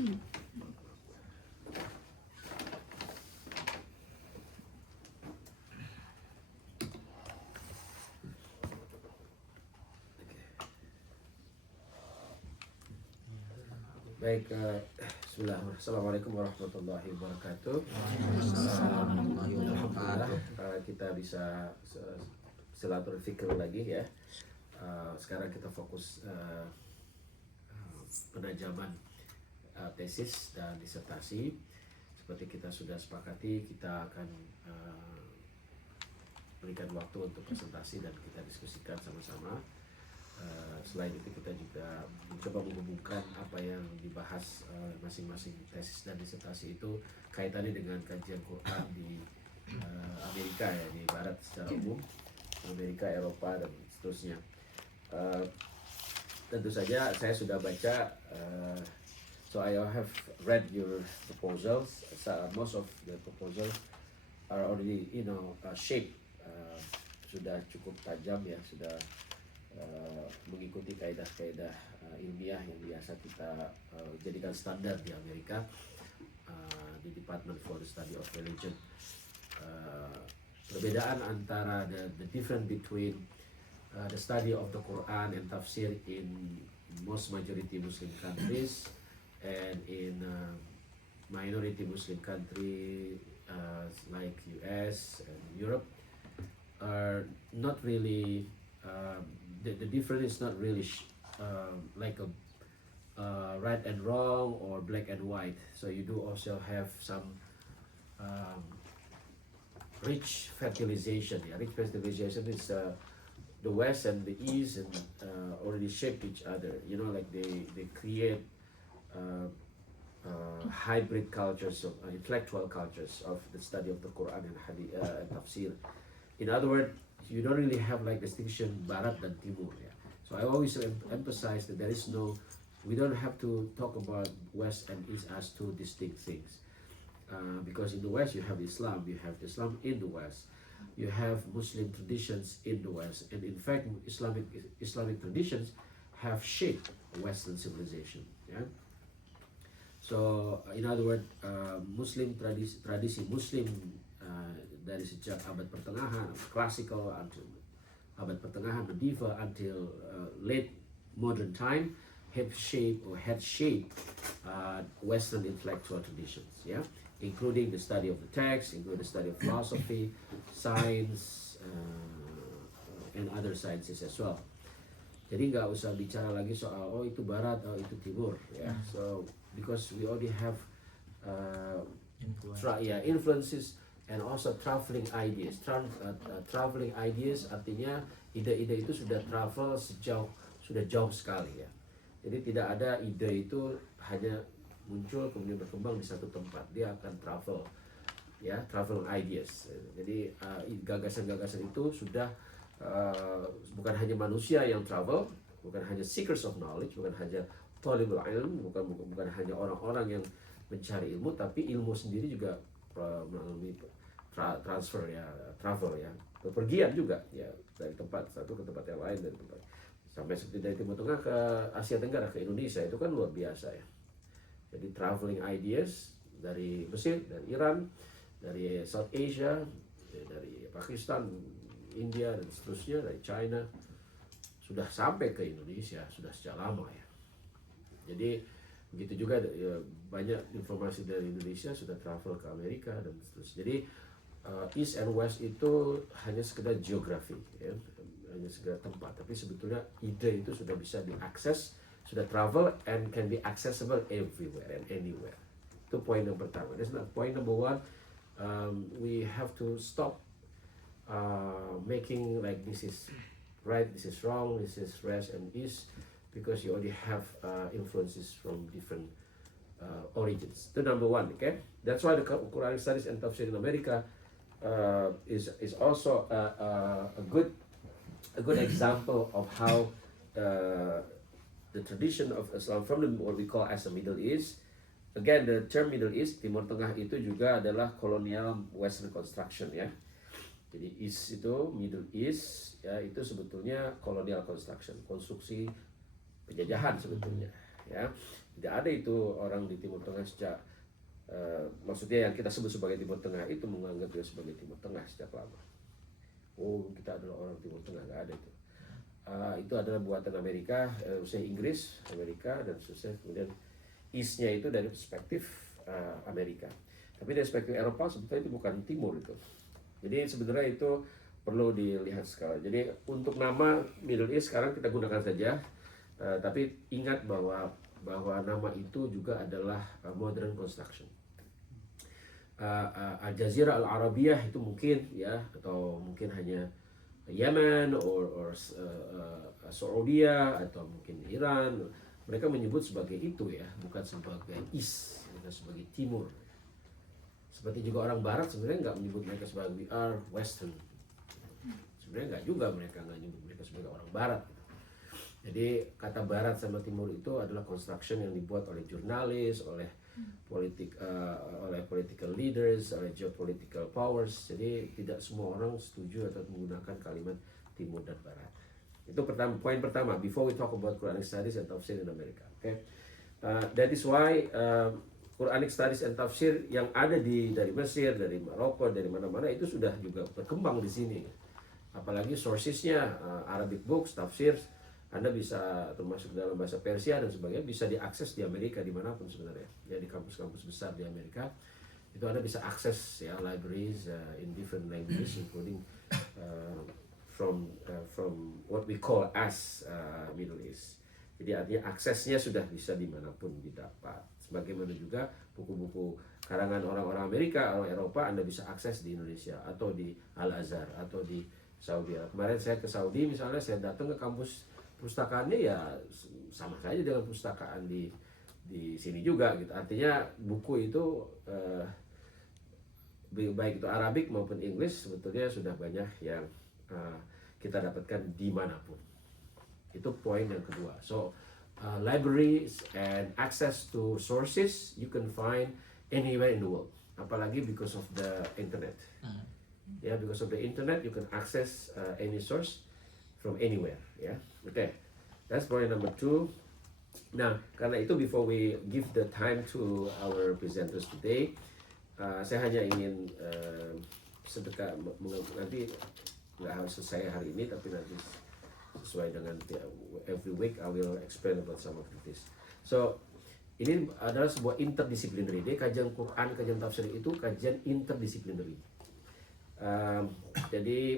Baik, bismillahirrahmanirrahim. Assalamualaikum warahmatullahi wabarakatuh. Alhamdulillah kita bisa silaturahmi lagi ya. Sekarang kita fokus penajaman tesis dan disertasi. Seperti kita sudah sepakati, kita akan berikan waktu untuk presentasi dan kita diskusikan sama-sama. Selain itu kita juga mencoba menghubungkan apa yang dibahas masing-masing tesis dan disertasi itu kaitannya dengan kajian Quran di Amerika ya, di Barat secara umum, Amerika, Eropa dan seterusnya. Tentu saja saya sudah baca, so I have read your proposals. Most of the proposals are already shaped, sudah cukup tajam ya, sudah mengikuti kaidah-kaidah ilmiah yang biasa kita jadikan standar di Amerika, di Department for the Study of Religion. Perbedaan antara the difference between the study of the Quran and tafsir in most majority Muslim countries and in minority Muslim country like US and Europe are not really the difference is not really like a right and wrong or black and white. So you do also have some rich fertilization. Yeah, rich fertilization is the West and the East and already shape each other. You know, like they create hybrid cultures of intellectual cultures of the study of the Quran and Hadith and Tafsir. In other words, you don't really have like distinction Barat dan Timur. Yeah. So I always emphasize that we don't have to talk about West and East as two distinct things. Because in the West you have Islam in the West, you have Muslim traditions in the West, and in fact Islamic traditions have shaped Western civilization. Yeah. So in other words, Muslim tradisi Muslim dari sejak abad pertengahan, classical until abad pertengahan, medieval until late modern time, had shaped Western intellectual traditions, yeah, including the study of the text, including the study of philosophy, science, and other sciences as well. Jadi nggak usah bicara lagi soal itu Barat, itu Timur, ya. So because we already have influences and also traveling ideas. Traveling ideas artinya ide-ide itu sudah sudah jauh sekali ya. Jadi tidak ada ide itu hanya muncul kemudian berkembang di satu tempat. Dia akan travel, ya, travel ideas. Jadi gagasan-gagasan itu sudah bukan hanya manusia yang travel, bukan hanya seekers of knowledge, bukan hanya talibul ilm, bukan hanya orang-orang yang mencari ilmu, tapi ilmu sendiri juga melalui transfer ya, travel ya, bepergian juga ya, dari tempat satu ke tempat yang lain, dari tempat sampai seperti dari Timur Tengah ke Asia Tenggara, ke Indonesia, itu kan luar biasa ya. Jadi traveling ideas dari Mesir, dari Iran, dari South Asia, dari Pakistan, India dan seterusnya, dari China, sudah sampai ke Indonesia sudah sejak lama ya. Jadi begitu juga ya, banyak informasi dari Indonesia sudah travel ke Amerika dan seterusnya. Jadi East and West itu hanya sekedar geografi, ya, hanya sekedar tempat, tapi sebetulnya ide itu sudah bisa diakses, sudah travel and can be accessible everywhere and anywhere. Itu poin yang pertama. That's not point number one. We have to stop making like this is right, this is wrong, this is West and East, because you already have influences from different origins. Itu number one, okay? That's why the Quranic studies and tafsir in America is also a good example of how the tradition of Islam from what we call as the Middle East. Again, the term Middle East, Timur Tengah, itu juga adalah colonial Western construction ya. Jadi East itu, Middle East ya, itu sebetulnya colonial construction, konstruksi penjajahan sebetulnya. ya. Tidak ada itu orang di Timur Tengah sejak maksudnya yang kita sebut sebagai Timur Tengah itu menganggap dia sebagai Timur Tengah sejak lama. Oh, kita adalah orang Timur Tengah, nggak ada itu. Itu adalah buatan Amerika, khususnya Inggris, Amerika, dan khususnya kemudian East-nya itu dari perspektif Amerika. Tapi dari perspektif Eropa sebetulnya itu bukan timur itu. Jadi sebenarnya itu perlu dilihat sekali. Jadi untuk nama Middle East sekarang kita gunakan saja, tapi ingat bahwa nama itu juga adalah modern construction. Al Jazeera Al Arabiyah itu mungkin ya, atau mungkin hanya Yemen or Saudi atau mungkin Iran, mereka menyebut sebagai itu ya, bukan sebagai East, bukan sebagai Timur. Seperti juga orang Barat sebenarnya nggak menyebut mereka sebagai we are Western. Sebenarnya nggak juga, mereka nggak menyebut mereka sebagai orang Barat. Jadi kata Barat sama Timur itu adalah construction yang dibuat oleh jurnalis, oleh oleh political leaders, oleh geopolitical powers. Jadi tidak semua orang setuju atau menggunakan kalimat Timur dan Barat. Itu poin pertama. Before we talk about Quranic studies and tafsir in America, okay? That is why Quranic studies and tafsir yang ada dari Mesir, dari Maroko, dari mana-mana itu sudah juga berkembang di sini. Apalagi sourcesnya Arabic books, tafsir. Anda bisa termasuk dalam bahasa Persia dan sebagainya bisa diakses di Amerika dimanapun sebenarnya, ya, di kampus-kampus besar di Amerika itu Anda bisa akses ya libraries in different languages including from what we call as Middle East. Jadi artinya aksesnya sudah bisa dimanapun didapat. Sebagaimana juga buku-buku karangan orang-orang Amerika, orang Eropa Anda bisa akses di Indonesia atau di Al Azhar atau di Saudi. Kemarin saya ke Saudi misalnya, saya datang ke kampus pustakaannya ya sama saja dengan pustakaan di sini juga gitu. Artinya buku itu baik itu Arabik maupun English sebetulnya sudah banyak yang kita dapatkan dimanapun. Itu poin yang kedua. So libraries and access to sources you can find anywhere in the world. Apalagi because of the internet. Ya, because of the internet you can access any source from anywhere, ya. Okay, that's point number 2. Nah, karena itu before we give the time to our presenters today, saya hanya ingin sedekah nanti nggak harus selesai hari ini, tapi nanti sesuai dengan every week I will explain about some of this. So ini adalah sebuah interdisciplinary. Jadi kajian Quran, kajian tafsir itu kajian interdisciplinary. Jadi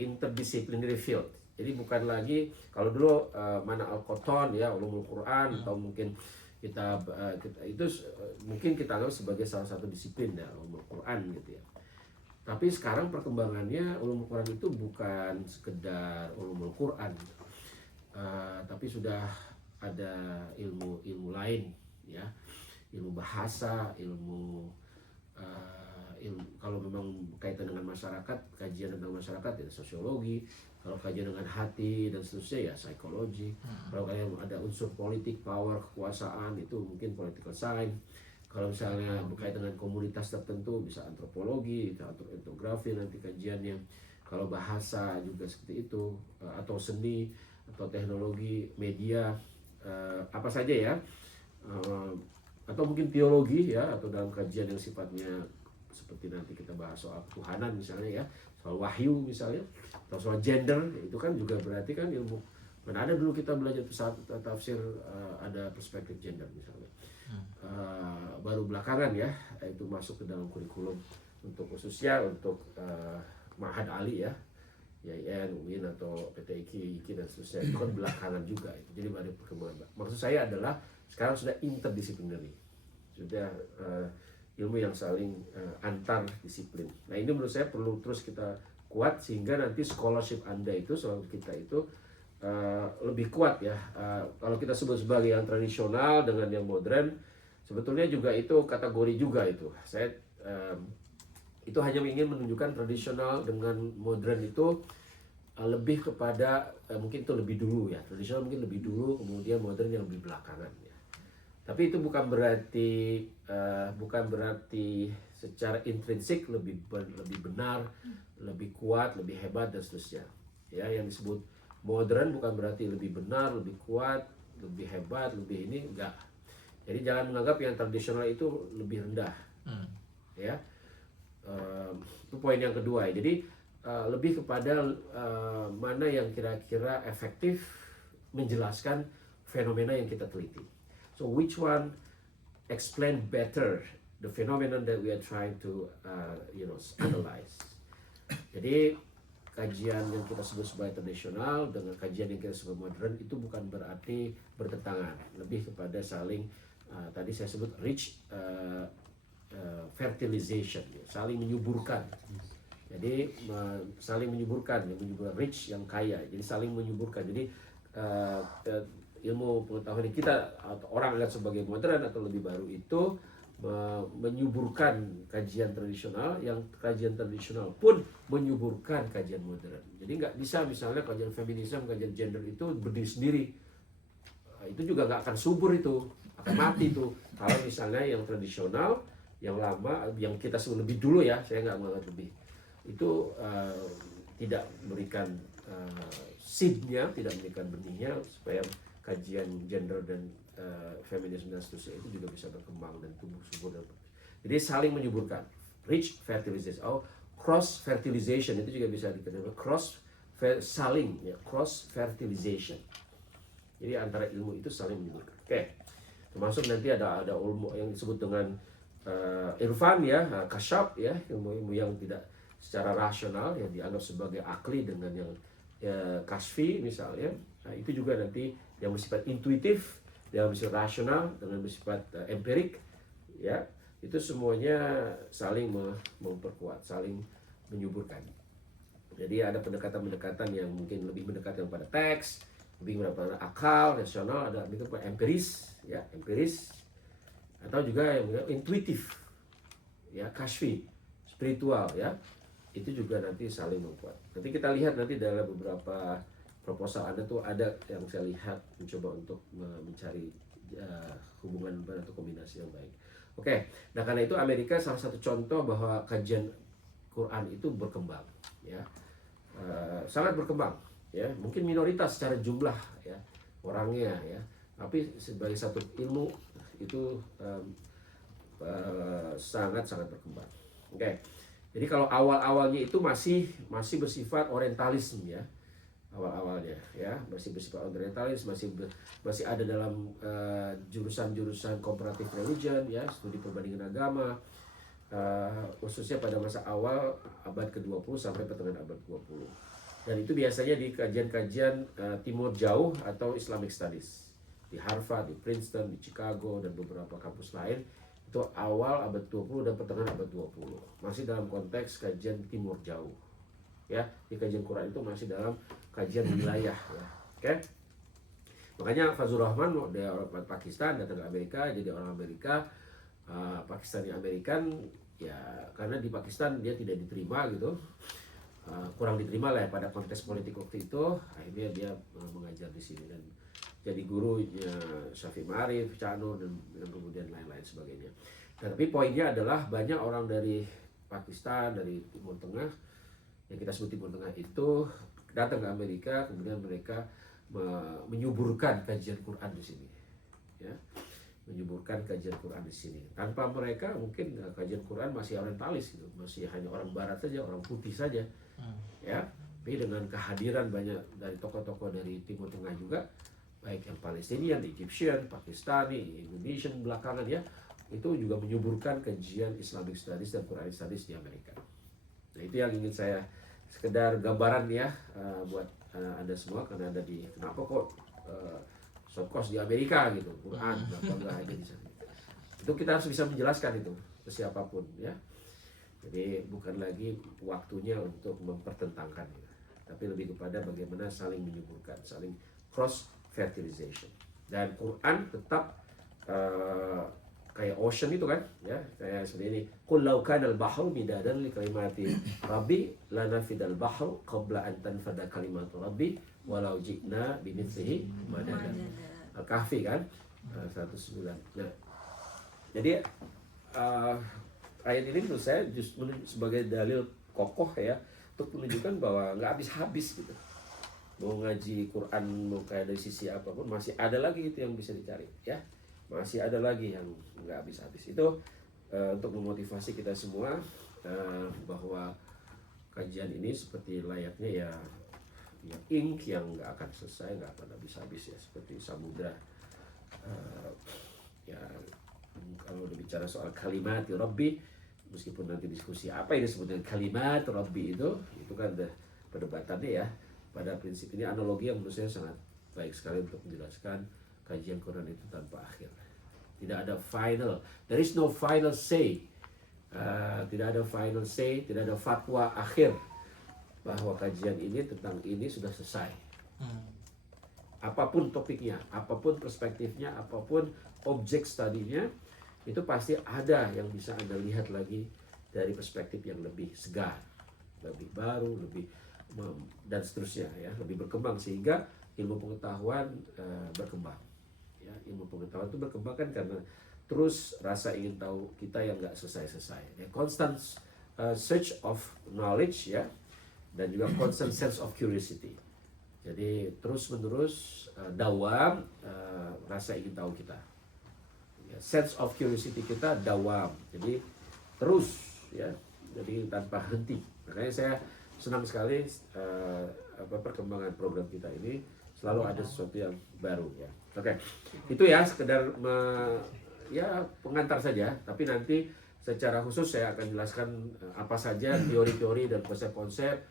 interdisciplinary field. Jadi bukan lagi kalau dulu mana Al-Qur'an ya, ulumul Quran, atau mungkin kita itu mungkin kita anggap sebagai salah satu disiplin ya, ulumul Quran gitu ya. Tapi sekarang perkembangannya ulumul Quran itu bukan sekedar ulumul Quran, tapi sudah ada ilmu lain ya, ilmu bahasa, ilmu kalau memang kaitan dengan masyarakat, kajian tentang masyarakat ya sosiologi. Kalau kajian dengan hati dan seterusnya ya psikologi. Kalau kalian ada unsur politik, power, kekuasaan, itu mungkin political science. Kalau misalnya berkaitan dengan komunitas tertentu bisa antropologi, etnografi nanti kajiannya. Kalau bahasa juga seperti itu, atau seni, atau teknologi, media, apa saja ya. Atau mungkin teologi ya, atau dalam kajian yang sifatnya seperti nanti kita bahas soal ketuhanan misalnya ya, soal wahyu misalnya, atau soal gender, itu kan juga berarti kan ilmu. Mana ada dulu kita belajar tafsir ada perspektif gender misalnya. Baru belakangan ya, itu masuk ke dalam kurikulum untuk khususnya untuk Ma'had Ali ya, IAIN, UIN atau PT IKI dan seterusnya. Itu kan belakangan juga itu. Jadi ada perkembangan. Maksud saya adalah sekarang sudah interdisciplinary, sudah ilmu yang saling antar disiplin. Nah ini menurut saya perlu terus kita kuat sehingga nanti scholarship Anda itu, soal kita itu lebih kuat ya. Kalau kita sebut sebagai yang tradisional dengan yang modern, sebetulnya juga itu kategori juga itu. Saya itu hanya ingin menunjukkan tradisional dengan modern itu lebih kepada mungkin itu lebih dulu ya. Tradisional mungkin lebih dulu, kemudian modern yang lebih belakangan ya. Tapi itu bukan berarti secara intrinsik lebih benar, lebih kuat, lebih hebat dan seterusnya. Ya, yang disebut modern bukan berarti lebih benar, lebih kuat, lebih hebat, lebih ini, enggak. Jadi jangan menganggap yang tradisional itu lebih rendah, ya. Itu poin yang kedua. Jadi lebih kepada mana yang kira-kira efektif menjelaskan fenomena yang kita teliti. So which one explain better the phenomenon that we are trying to analyze. Jadi kajian yang kita sebut sebagai tradisional dengan kajian yang kita sebut modern itu bukan berarti bertentangan, lebih kepada saling tadi saya sebut rich fertilization, saling menyuburkan. Jadi saling menyuburkan, rich yang kaya, jadi saling menyuburkan. Jadi ilmu pengetahuan kita atau orang lihat sebagai modern atau lebih baru itu menyuburkan kajian tradisional, yang kajian tradisional pun menyuburkan kajian modern. Jadi nggak bisa misalnya kajian feminisme, kajian gender itu berdiri sendiri. Itu juga nggak akan subur, itu akan mati itu. Kalau misalnya yang tradisional, yang lama, yang kita sebut lebih dulu ya, saya nggak menganggap lebih, itu tidak memberikan seednya, tidak memberikan benihnya supaya kajian gender dan feminisme dan seterusnya itu juga bisa berkembang dan tumbuh subur. Jadi saling menyuburkan, rich fertilization, cross fertilization itu juga bisa dikatakan saling, ya, cross fertilization. Jadi antara ilmu itu saling menyuburkan. Oke. Termasuk nanti ada ilmu yang disebut dengan irfan ya, kasyaf ya, ilmu-ilmu yang tidak secara rasional yang dianggap sebagai akli dengan yang kasfi misalnya. Nah, itu juga nanti yang bersifat intuitif, yang bersifat rasional dengan bersifat empirik, ya, itu semuanya saling memperkuat, saling menyuburkan. Jadi ada pendekatan-pendekatan yang mungkin lebih mendekatkan pada teks, lebih pada akal, rasional, ada lebih pada empiris, ya, empiris, atau juga yang intuitif, ya, kasfi, spiritual, ya, itu juga nanti saling membuat. Nanti kita lihat nanti dalam beberapa proposal Anda tuh ada yang saya lihat mencoba untuk mencari hubungan atau kombinasi yang baik. Oke, nah karena itu Amerika salah satu contoh bahwa kajian Quran itu berkembang, ya, sangat berkembang, ya, mungkin minoritas secara jumlah ya orangnya ya, tapi sebagai satu ilmu itu sangat berkembang. Oke, jadi kalau awal-awalnya itu masih bersifat orientalisme ya. Awal-awalnya ya masih bersifat orientalis, masih ada dalam jurusan-jurusan comparative religion ya, studi perbandingan agama, khususnya pada masa awal abad ke-20 sampai pertengahan abad 20. Dan itu biasanya di kajian-kajian Timur Jauh atau Islamic Studies di Harvard, di Princeton, di Chicago dan beberapa kampus lain. Itu awal abad 20 dan pertengahan abad 20. Masih dalam konteks kajian Timur Jauh. Ya, di kajian Quran itu masih dalam kajian wilayah ya. Oke. Makanya Fazlur Rahman dari orang Pakistan datang ke Amerika, jadi orang Amerika, Pakistani Amerikan ya, karena di Pakistan dia tidak diterima gitu. Kurang diterima lah ya pada konteks politik waktu itu. Akhirnya dia mengajar di sini dan jadi gurunya Syafiq Ma'arif, Cano dan kemudian lain-lain sebagainya. Tapi poinnya adalah banyak orang dari Pakistan, dari Timur Tengah, yang kita sebut Timur Tengah itu datang ke Amerika, kemudian mereka menyuburkan kajian Quran di sini, ya, menyuburkan kajian Quran di sini. Tanpa mereka mungkin kajian Quran masih orientalis gitu, masih hanya orang Barat saja, orang putih saja, ya. Tapi dengan kehadiran banyak dari tokoh-tokoh dari Timur Tengah juga, baik yang Palestinian, Egyptian, Pakistani, Indonesian belakangan ya, itu juga menyuburkan kajian Islamic Studies dan Quran Studies di Amerika. Nah itu yang ingin saya sekedar gambaran ya buat Anda semua, karena Anda di kenapa kok short course di Amerika gitu, Quran kenapa enggak aja di sana. Itu kita harus bisa menjelaskan itu ke siapapun ya. Jadi bukan lagi waktunya untuk mempertentangkan ya, tapi lebih kepada bagaimana saling menyuburkan, saling cross fertilization. Dan Quran tetap kayak ocean itu kan ya, kayak seperti ini, qul law kana al-bahru midadan li kalimati rabbi lanafidal bahru qabla an tanfada kalimatu rabbi walau ji'na bimithlihi madada. Al-Kahfi kan 109. Nah, jadi ayat ini menurut saya justru sebagai dalil kokoh ya untuk menunjukkan bahwa nggak habis-habis gitu. mau ngaji Quran, mau kayak dari sisi apapun masih ada lagi itu yang bisa dicari ya, masih ada lagi yang nggak habis-habis. Itu untuk memotivasi kita semua bahwa kajian ini seperti layaknya ya ink yang nggak akan selesai, nggak akan habis-habis ya, seperti samudra. Ya kalau bicara soal kalimat Rabbi, meskipun nanti diskusi apa ini sebetulnya kalimat Rabbi itu kan ada perdebatannya ya. Pada prinsip ini analogi yang menurut saya sangat baik sekali untuk menjelaskan kajian Quran itu tanpa akhir. Tidak ada final, there is no final say. Tidak ada final say, tidak ada fatwa akhir bahwa kajian ini tentang ini sudah selesai. Apapun topiknya, apapun perspektifnya, apapun objek studinya, itu pasti ada yang bisa Anda lihat lagi dari perspektif yang lebih segar, lebih baru, lebih dan seterusnya ya, lebih berkembang, sehingga ilmu pengetahuan berkembang. Ya, ilmu pengetahuan itu berkembang kan karena terus rasa ingin tahu kita yang nggak selesai-selesai. Ya, constant search of knowledge ya, dan juga constant sense of curiosity. Jadi terus-menerus dawam rasa ingin tahu kita. Ya, sense of curiosity kita dawam. Jadi terus ya, jadi tanpa henti. Makanya saya senang sekali perkembangan program kita ini selalu ada sesuatu yang baru ya. Oke, itu ya sekedar pengantar saja. Tapi nanti secara khusus saya akan jelaskan apa saja teori-teori dan konsep-konsep,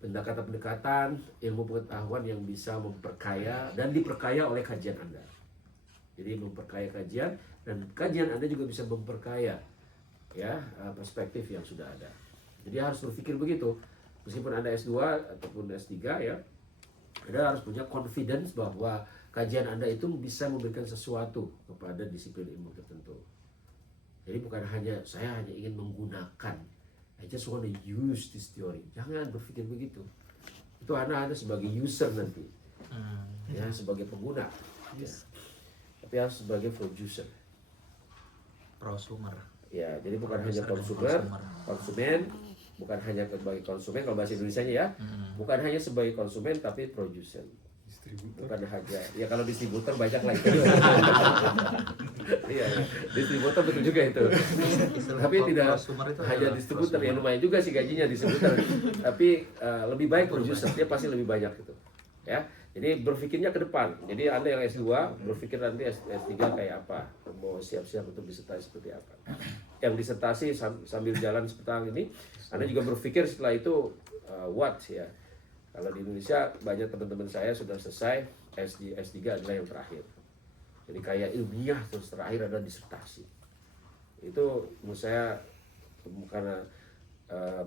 pendekatan-pendekatan ilmu pengetahuan yang bisa memperkaya dan diperkaya oleh kajian Anda. Jadi memperkaya kajian, dan kajian Anda juga bisa memperkaya ya perspektif yang sudah ada. Jadi harus berpikir begitu. Meskipun Anda S2 ataupun S3 ya, Anda harus punya confidence bahwa kajian Anda itu bisa memberikan sesuatu kepada disiplin ilmu tertentu. Jadi bukan hanya saya hanya ingin menggunakan, I just want to use this theory. Jangan berpikir begitu. Itu Anda sebagai user nanti, ya sebagai pengguna, ya. Tapi harus sebagai producer, prosumer. Ya, jadi bukan hanya konsumen, bukan hanya sebagai konsumen kalau bahasa Indonesianya ya, bukan hanya sebagai konsumen tapi producer. Bukan hanya, ya kalau distributor banyak lah itu. Iya, distributor betul juga itu. Tapi tidak hanya distributor, ya lumayan juga sih gajinya distributor. Tapi lebih baik producer, dia pasti lebih banyak gitu. Ya, jadi berpikirnya ke depan. Jadi Anda yang S2 berpikir nanti S3 kayak apa, mau siap-siap untuk disertasi seperti apa. Yang disertasi sambil jalan seperti ini, Anda juga berpikir setelah itu what ya. Kalau di Indonesia banyak teman-teman saya sudah selesai S3 adalah yang terakhir. Jadi kayak ilmiah terus terakhir adalah disertasi. Itu menurut saya karena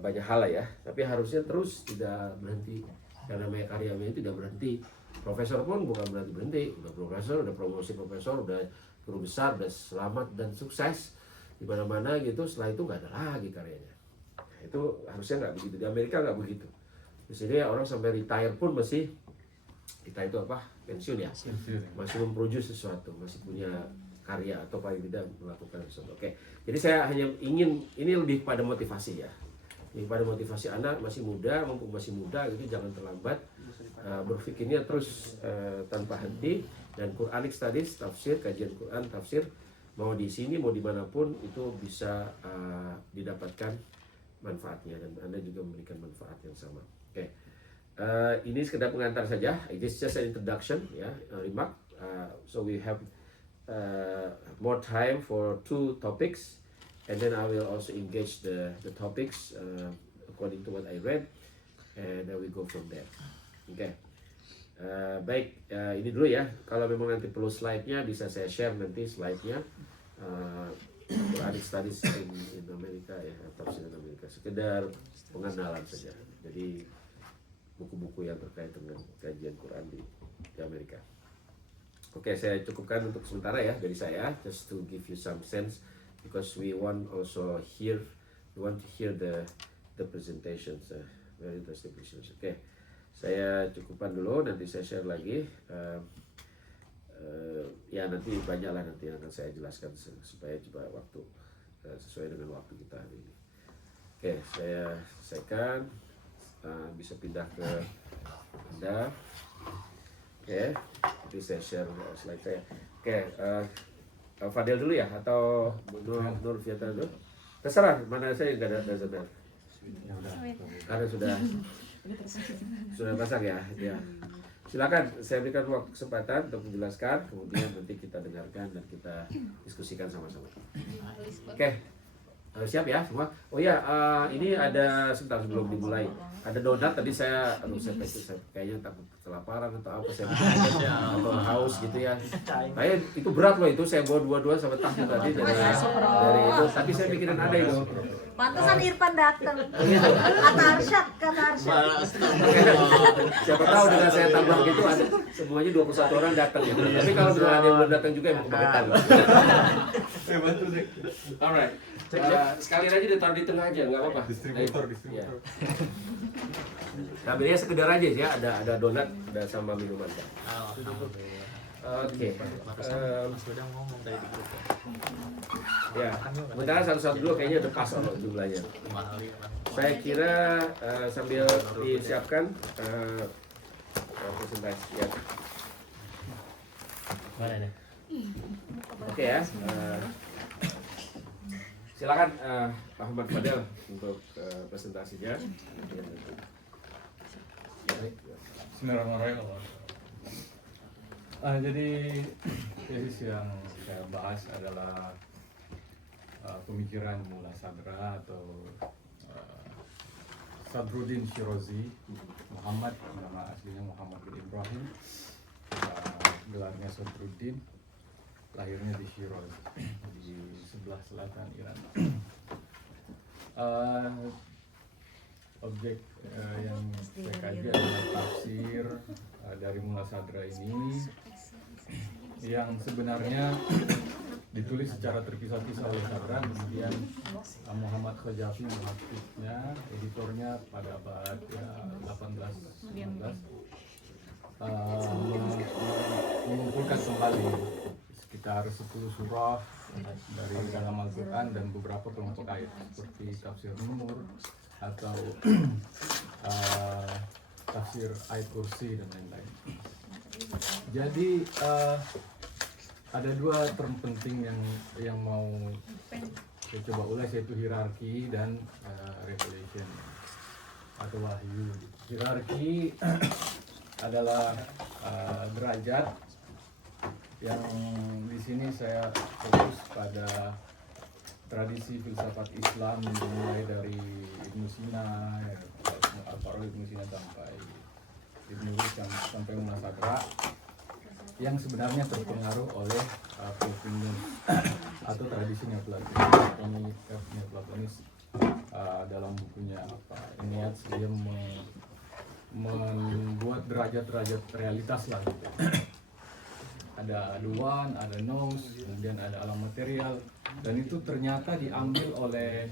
banyak hal lah ya, tapi harusnya terus tidak berhenti. Karena namanya karya ini tidak berhenti. Profesor pun bukan berarti berhenti. Udah profesor, udah promosi profesor, udah guru besar, udah selamat dan sukses di mana-mana gitu. Setelah itu nggak ada lagi karyanya. Nah, itu harusnya nggak begitu. Di Amerika nggak begitu. Di sini orang sampai retire pun masih, kita itu apa, pensiun ya, masih memproduce sesuatu, masih punya karya atau paling tidak melakukan sesuatu. Oke, jadi saya hanya ingin ini lebih pada motivasi ya, lebih pada motivasi Anda masih muda, mumpung masih muda gitu, jangan terlambat berpikirnya terus tanpa henti. Dan Quranic Studies, tafsir, kajian Quran, tafsir, mau di sini mau dimanapun itu bisa didapatkan manfaatnya, dan Anda juga memberikan manfaat yang sama. Oke, ini sekedar pengantar saja. It is just an introduction, ya, remark. So we have more time for 2 topics, and then I will also engage the topics according to what I read, and then we go from there. Oke, baik, ini dulu ya. Kalau memang nanti perlu slide-nya, bisa saya share nanti slide-nya. Quranic Studies in Amerika ya, tafsir in Amerika. Sekedar pengenalan saja. Jadi buku-buku yang terkait dengan kajian Quran di Amerika. Oke, saya cukupkan untuk sementara ya dari saya, just to give you some sense, because we want to hear the presentations, very interesting presentations. Oke, saya cukupkan dulu, nanti saya share lagi. Ya nanti banyaklah nanti yang akan saya jelaskan supaya coba waktu sesuai dengan waktu kita hari ini. Oke, saya selesaikan. Bisa pindah ke Ada. Oke, jadi saya share slide saya. Oke, Fadil dulu ya atau Nur Fiata dulu? Terserah, mana saya nggak ada sebenarnya. Karena sudah pasang ya. Ya. Silakan, saya berikan waktu kesempatan untuk menjelaskan, kemudian nanti kita dengarkan dan kita diskusikan sama-sama. Oke, siap ya semua? Oh ya, ini ada sebentar sebelum dimulai. Ada donat tadi saya kayaknya takut kelaparan atau apa saya atau haus gitu ya. Kayak itu berat loh itu saya bawa dua-dua sampai tasnya tadi dari itu. Tapi saya pikirin ada itu. Pantesan Irfan datang. Gitu. Kata Arsyad. Siapa tahu dengan saya tambah gitu ada semuanya 21 orang datang gitu. Tapi kalau misalnya ada yang belum datang juga emang kebangetan. Alright. Sekali aja ditaruh di tengah aja nggak apa-apa. Distributor. Ya. Nah, ini sekedar aja ya, ada donat, ada sama minuman. Oke. Ya, sementara satu-satu dulu kayaknya udah pas loh jumlahnya. Saya kira sambil disiapkan presentasi ya. Oke ya. Silakan Ahmad Fadel untuk presentasinya. Bismillahirrahmanirrahim. Jadi tesis yang saya bahas adalah pemikiran Mullah Sadra atau Sadruddin Shirazi Muhammad, nama aslinya Muhammad bin Ibrahim, gelarnya Sadruddin, lahirnya di Shiraz di sebelah selatan Iran. Objek yang saya kaji adalah tafsir dari Mullah Sadra ini yang sebenarnya ditulis secara terpisah-pisah oleh Sadra, kemudian Muhammad Khajafi menghapusnya, editornya pada abad 18-19 mengumpulkan kembali sekitar 10 surah dari dalam Al-Quran dan beberapa kelompok ayat seperti tafsir Nur atau tafsir ayat kursi dan lain-lain. Jadi ada dua term penting yang mau saya coba ulas, yaitu hierarki dan revelation atau wahyu. Hierarki adalah derajat yang di sini saya fokus pada tradisi filsafat Islam dimulai dari Ibnu Sina, Al-Farabi Ibnu Sina sampai Ibnu Rushd sampai Mullah Sadra, yang sebenarnya terpengaruh oleh Platonis atau tradisi Neoplatonis. Dalam bukunya Ennead dia membuat derajat-derajat realitas lah gitu. Ada one, ada nous, kemudian ada alam material, dan itu ternyata diambil oleh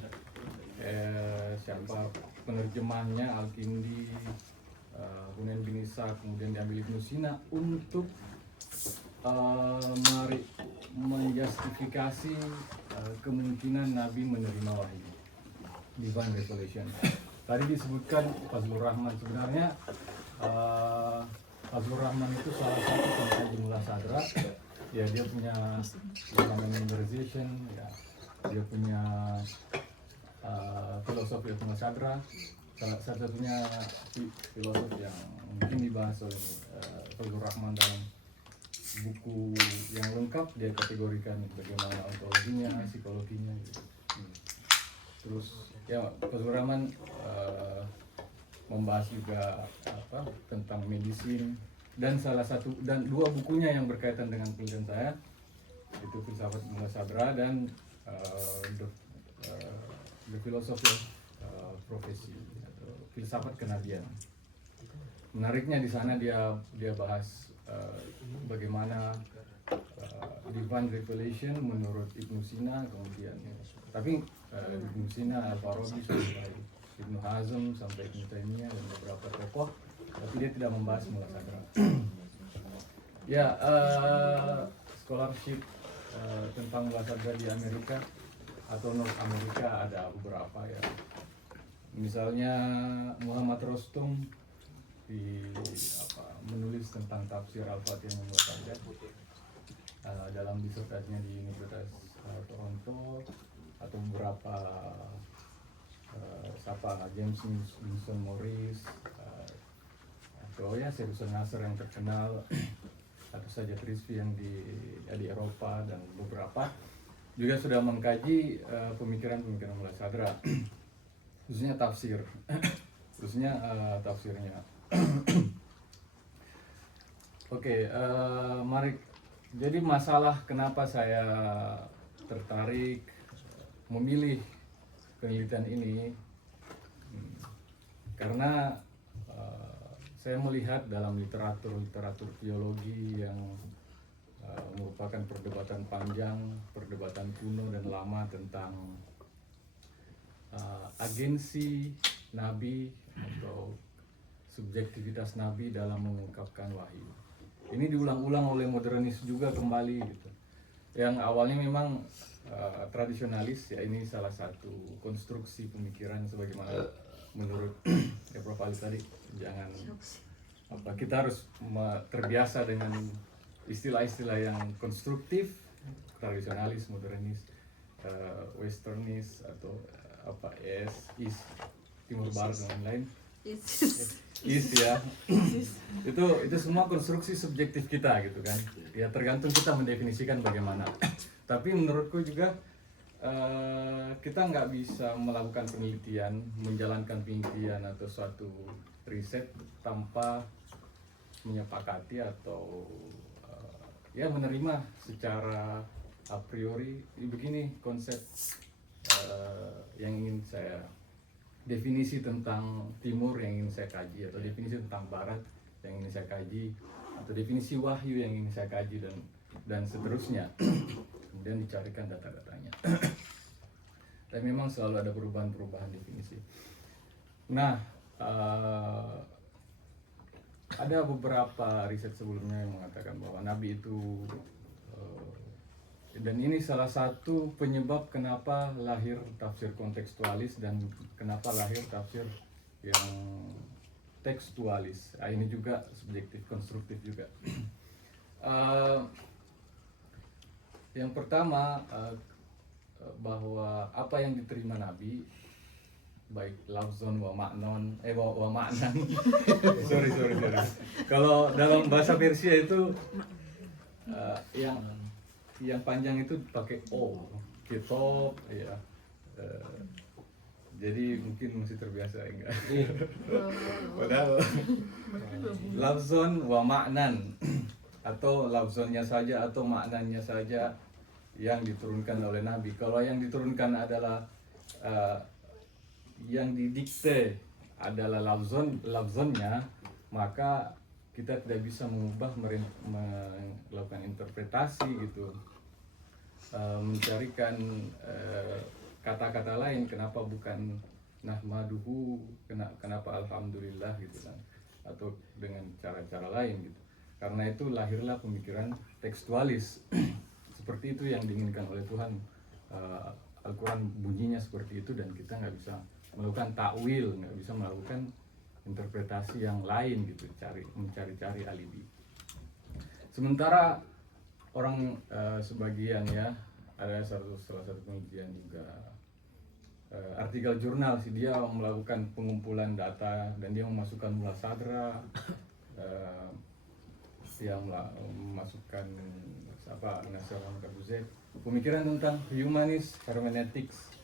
siapa penerjemahnya, Al-Kindi, Hunain bin Ishaq, kemudian diambil Ibnu Sina untuk menjustifikasi kemungkinan Nabi menerima wahyu, divine revelation. Tadi disebutkan Fazlur Rahman, sebenarnya Fazlur Rahman itu salah satu pengkaji Mullah Sadra. Ya, dia punya memorization, ya, dia punya filosofi Mullah Sadra. Salah satunya filosofi yang mungkin dibahas oleh Fazlur Rahman dalam buku yang lengkap, dia kategorikan bagaimana ontologinya, psikologinya gitu. Terus ya Fazlur Rahman membahas juga tentang medisin, dan dua bukunya yang berkaitan dengan penelitian saya itu filsafat Mullah Sadra dan the philosophy of prophecy atau filsafat kenabian. Menariknya di sana dia bahas bagaimana divine revelation menurut Ibnu Sina, kemudian tapi Ibnu Sina, Al-Farabi, Ibnu Hazm sampai Ibnu Taimiyah dan beberapa tokoh, tapi dia tidak membahas Mullah Sadra. Ya, scholarship tentang Mullah Sadra di Amerika atau North Amerika ada beberapa ya. Misalnya Muhammad Rostum seperti menulis tentang tafsir Al-Fatihah membuat saja dalam disertasinya di Universitas Toronto, atau beberapa James Winston Morris, atau ya Syed Nasr yang terkenal, atau saja Rizvi yang di Eropa, dan beberapa juga sudah mengkaji pemikiran-pemikiran Muladhara, khususnya tafsir, tafsirnya. Oke, mari. Jadi masalah kenapa saya tertarik memilih penelitian ini, karena saya melihat dalam literatur teologi yang merupakan perdebatan panjang, perdebatan kuno dan lama tentang agensi Nabi atau subjektivitas Nabi dalam mengungkapkan wahyu. Ini diulang-ulang oleh modernis juga kembali gitu. Yang awalnya memang tradisionalis, ya ini salah satu konstruksi pemikiran sebagaimana menurut Prof. Ali tadi, jangan kita harus terbiasa dengan istilah-istilah yang konstruktif, tradisionalis, modernis, westernis, atau east, timur barat dan lain-lain. East ya. Itu semua konstruksi subjektif kita gitu kan. Ya tergantung kita mendefinisikan bagaimana. Tapi menurutku juga kita nggak bisa melakukan penelitian, menjalankan penelitian atau suatu riset tanpa menyepakati atau ya menerima secara a priori begini konsep yang ingin saya definisi tentang timur yang ingin saya kaji, atau definisi tentang barat yang ingin saya kaji, atau definisi wahyu yang ingin saya kaji, dan seterusnya. Kemudian dicarikan data-datanya. Dan memang selalu ada perubahan-perubahan definisi. Nah, ada beberapa riset sebelumnya yang mengatakan bahwa Nabi itu dan ini salah satu penyebab kenapa lahir tafsir kontekstualis dan kenapa lahir tafsir yang tekstualis. Ini juga subjektif konstruktif juga. Yang pertama, bahwa apa yang diterima Nabi, baik lafzon wa ma'non wa ma'nan. sorry. Kalau dalam bahasa Persia itu yang panjang itu pakai o, kitab ya. Jadi mungkin masih terbiasa enggak. Padahal lafzon wa ma'nan, atau lafzonnya saja atau maknanya saja yang diturunkan oleh Nabi. Kalau yang diturunkan adalah yang didikte adalah lafzonnya, maka kita tidak bisa mengubah, melakukan interpretasi gitu, mencarikan kata-kata lain, kenapa bukan nahmaduhu, kenapa alhamdulillah gitu kan, atau dengan cara-cara lain gitu. Karena itu lahirlah pemikiran tekstualis. Seperti itu yang diinginkan oleh Tuhan. Al-Quran bunyinya seperti itu, dan kita nggak bisa melakukan takwil, nggak bisa melakukan interpretasi yang lain gitu, mencari-cari alibi. Sementara orang sebagian ya, ada salah satu penelitian juga, artikel jurnal sih, dia melakukan pengumpulan data dan dia memasukkan muladhara, dia memasukkan Nasir Al-Kabuzet, pemikiran tentang humanis hermeneutics,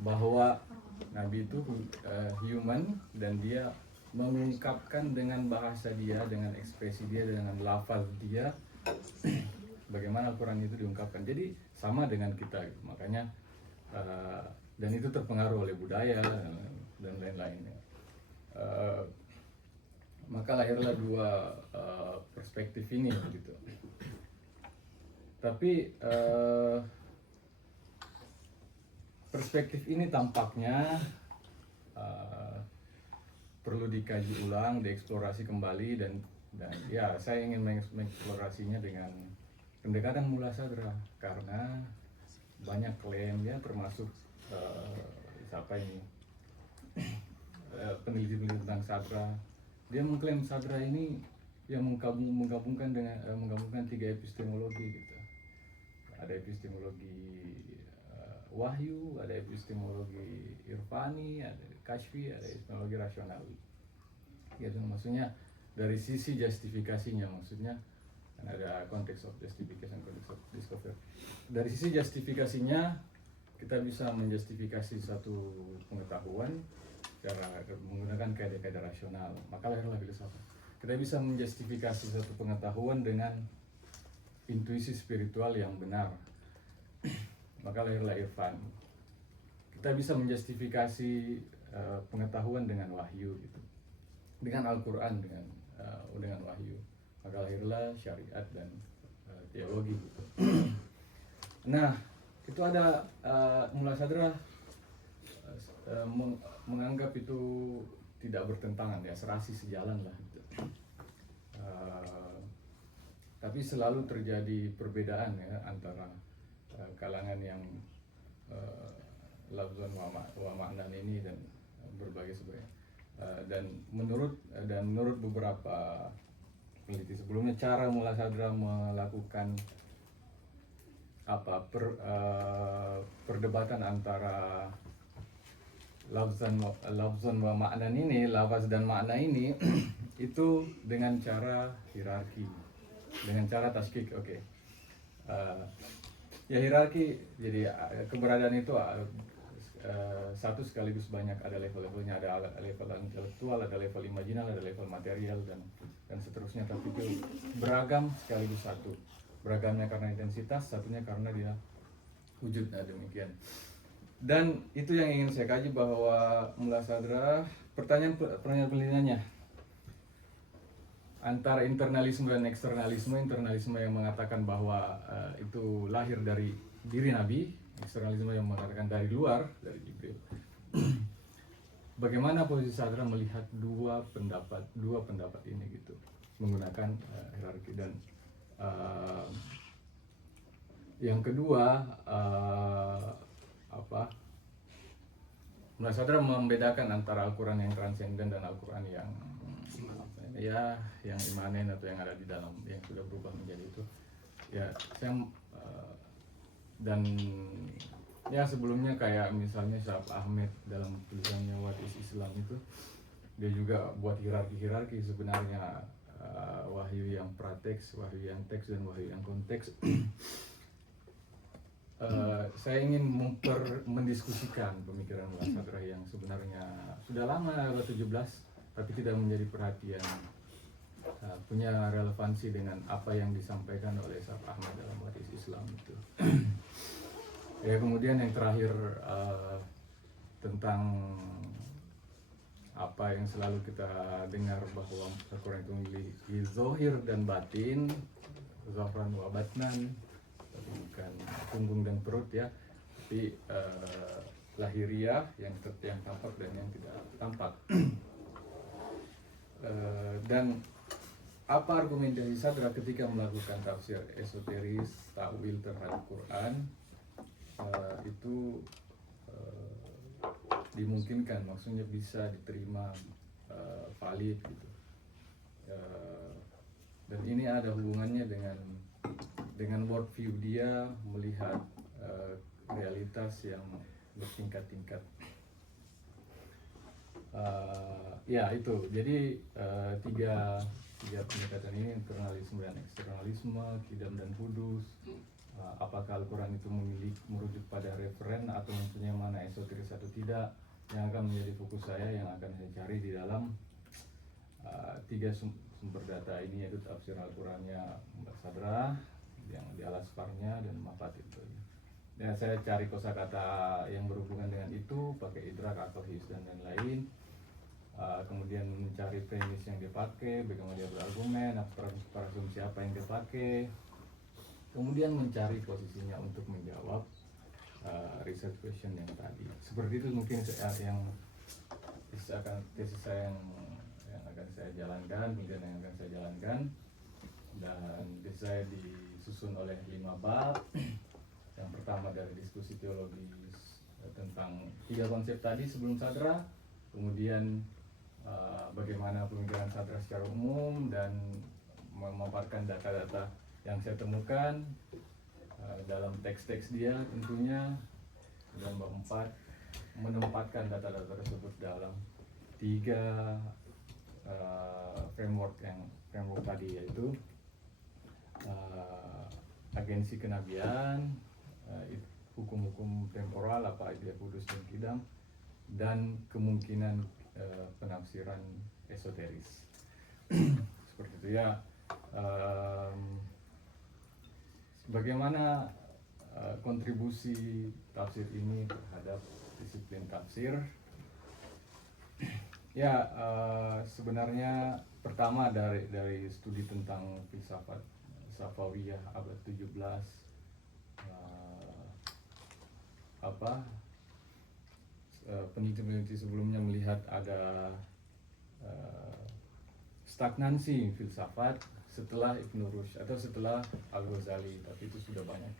bahwa Nabi itu human dan dia mengungkapkan dengan bahasa dia, dengan ekspresi dia, dengan lafaz dia bagaimana Al-Quran itu diungkapkan. Jadi sama dengan kita gitu. Makanya dan itu terpengaruh oleh budaya dan lain-lain. Maka lahirlah dua perspektif ini gitu. Tapi perspektif ini tampaknya perlu dikaji ulang, dieksplorasi kembali, dan ya saya ingin mengeksplorasinya dengan pendekatan muladhara, karena banyak klaim ya, termasuk peneliti-peneliti tentang sadra dia mengklaim sadra ini yang menggabungkan tiga epistemologi gitu. Ada epistemologi wahyu, ada epistemologi irfani, ada kashfi, ada epistemologi rasionawi. Gitu, maksudnya dari sisi justifikasinya, maksudnya kan ada konteks of justification, konteks of discovery. Dari sisi justifikasinya kita bisa menjustifikasi satu pengetahuan cara menggunakan kaidah-kaidah rasional. Maka lahirlah filsafat. Kita bisa menjustifikasi satu pengetahuan dengan intuisi spiritual yang benar. Maka lahirlah irfan. Kita bisa menjustifikasi pengetahuan dengan wahyu gitu. Dengan Al-Qur'an, dengan wahyu. Maka lahirlah syariat dan teologi gitu. Nah, itu ada Mullasadra menganggap itu tidak bertentangan ya, serasi sejalan lah gitu. Tapi selalu terjadi perbedaan ya antara kalangan yang lafzan wa ma'nan ini dan berbagai sebagainya. Dan menurut beberapa peneliti sebelumnya, cara Mullasadra melakukan perdebatan antara lafzan wa ma'nan ini, lafaz dan makna ini itu dengan cara hierarki, dengan cara taskik. Ya hierarki, jadi keberadaan itu satu sekaligus banyak, ada level-levelnya, ada level intelektual, ada level imajinal, ada level material dan seterusnya. Tapi itu beragam sekaligus satu. Beragamnya karena intensitas, satunya karena dia wujud. Nah, demikian. Dan itu yang ingin saya kaji, bahwa Mullasadra, pertanyaan penelitiannya antara internalisme dan eksternalisme yang mengatakan bahwa itu lahir dari diri Nabi, eksternalisme yang mengatakan dari luar, dari Jibril. Bagaimana posisi Sadra melihat dua pendapat ini gitu, menggunakan hierarki. Dan yang kedua, Mullasadra membedakan antara Al-Quran yang transenden dan Al-Quran yang imanen, atau yang ada di dalam, yang sudah berubah menjadi itu. Ya, saya dan ya sebelumnya kayak misalnya Syaf Ahmed dalam tulisannya What is Islam itu, dia juga buat hierarki sebenarnya, wahyu yang prateks, wahyu yang teks, dan wahyu yang konteks. Saya ingin mendiskusikan pemikiran Mullasadra yang sebenarnya sudah lama, abad 17, tapi tidak menjadi perhatian, punya relevansi dengan apa yang disampaikan oleh Syaf Ahmed dalam What is Islam itu. Ya, kemudian yang terakhir, tentang apa yang selalu kita dengar, bahwa Al-Quran itu memiliki zohir dan batin, zahran wa batnan, bukan punggung dan perut ya, tapi lahiriah, yang tampak dan yang tidak tampak. Dan apa argumentasi Sadra ketika melakukan tafsir esoteris, takwil terhadap Quran, itu dimungkinkan, maksudnya bisa diterima, valid gitu. Dan ini ada hubungannya dengan worldview dia melihat realitas yang bertingkat-tingkat. Ya itu, jadi tiga pendekatan ini, internalisme dan eksternalisme, kidam dan hudus. Apakah Al-Quran itu merujuk pada referen atau mempunyai mana esoteris atau tidak, yang akan menjadi fokus saya, yang akan saya cari di dalam tiga sumber data ini, yaitu tafsir Al-Qurannya Mullasadra, yang di Al-Asfarnya, dan Mafatih itu. Ya, saya cari kosakata yang berhubungan dengan itu, pakai idrak atau his dan lain-lain. Kemudian mencari premis yang dia pakai, bagaimana dia berargumen, asumsi apa yang dia pakai. Kemudian mencari posisinya untuk menjawab research question yang tadi. Seperti itu mungkin yang tesis saya yang akan saya jalankan, kemudian yang akan saya jalankan. Dan tesis saya disusun oleh 5 bab. Yang pertama dari diskusi teologis tentang 3 konsep tadi sebelum Sadra, kemudian bagaimana pemikiran Sadra secara umum dan memaparkan data-data yang saya temukan dalam teks-teks dia tentunya. Dan keempat, menempatkan data-data tersebut dalam 3 framework tadi, yaitu agensi kenabian, hukum-hukum temporal apa dia kudus dan kidam, dan kemungkinan penafsiran esoteris. Seperti itu ya. Bagaimana kontribusi tafsir ini terhadap disiplin tafsir? Ya, sebenarnya pertama dari studi tentang filsafat Safawiyah abad 17, peneliti-peneliti sebelumnya melihat ada stagnansi filsafat setelah Ibn Rushd atau setelah Al-Ghazali, tapi itu sudah banyak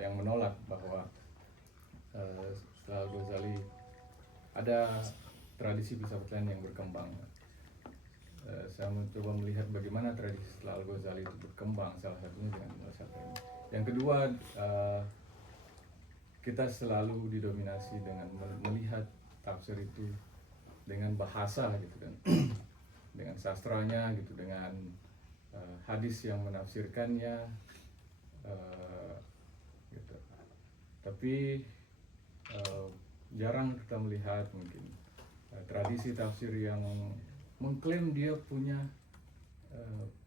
yang menolak bahwa setelah Al-Ghazali ada tradisi filsafat lain yang berkembang. Saya mencoba melihat bagaimana tradisi setelah Al-Ghazali itu berkembang, salah satunya dengan filsafat ini. Yang kedua, kita selalu didominasi dengan melihat tafsir itu dengan bahasa gitu kan, dengan sastranya gitu, dengan hadis yang menafsirkannya gitu. Tapi jarang kita melihat mungkin tradisi tafsir yang mengklaim dia punya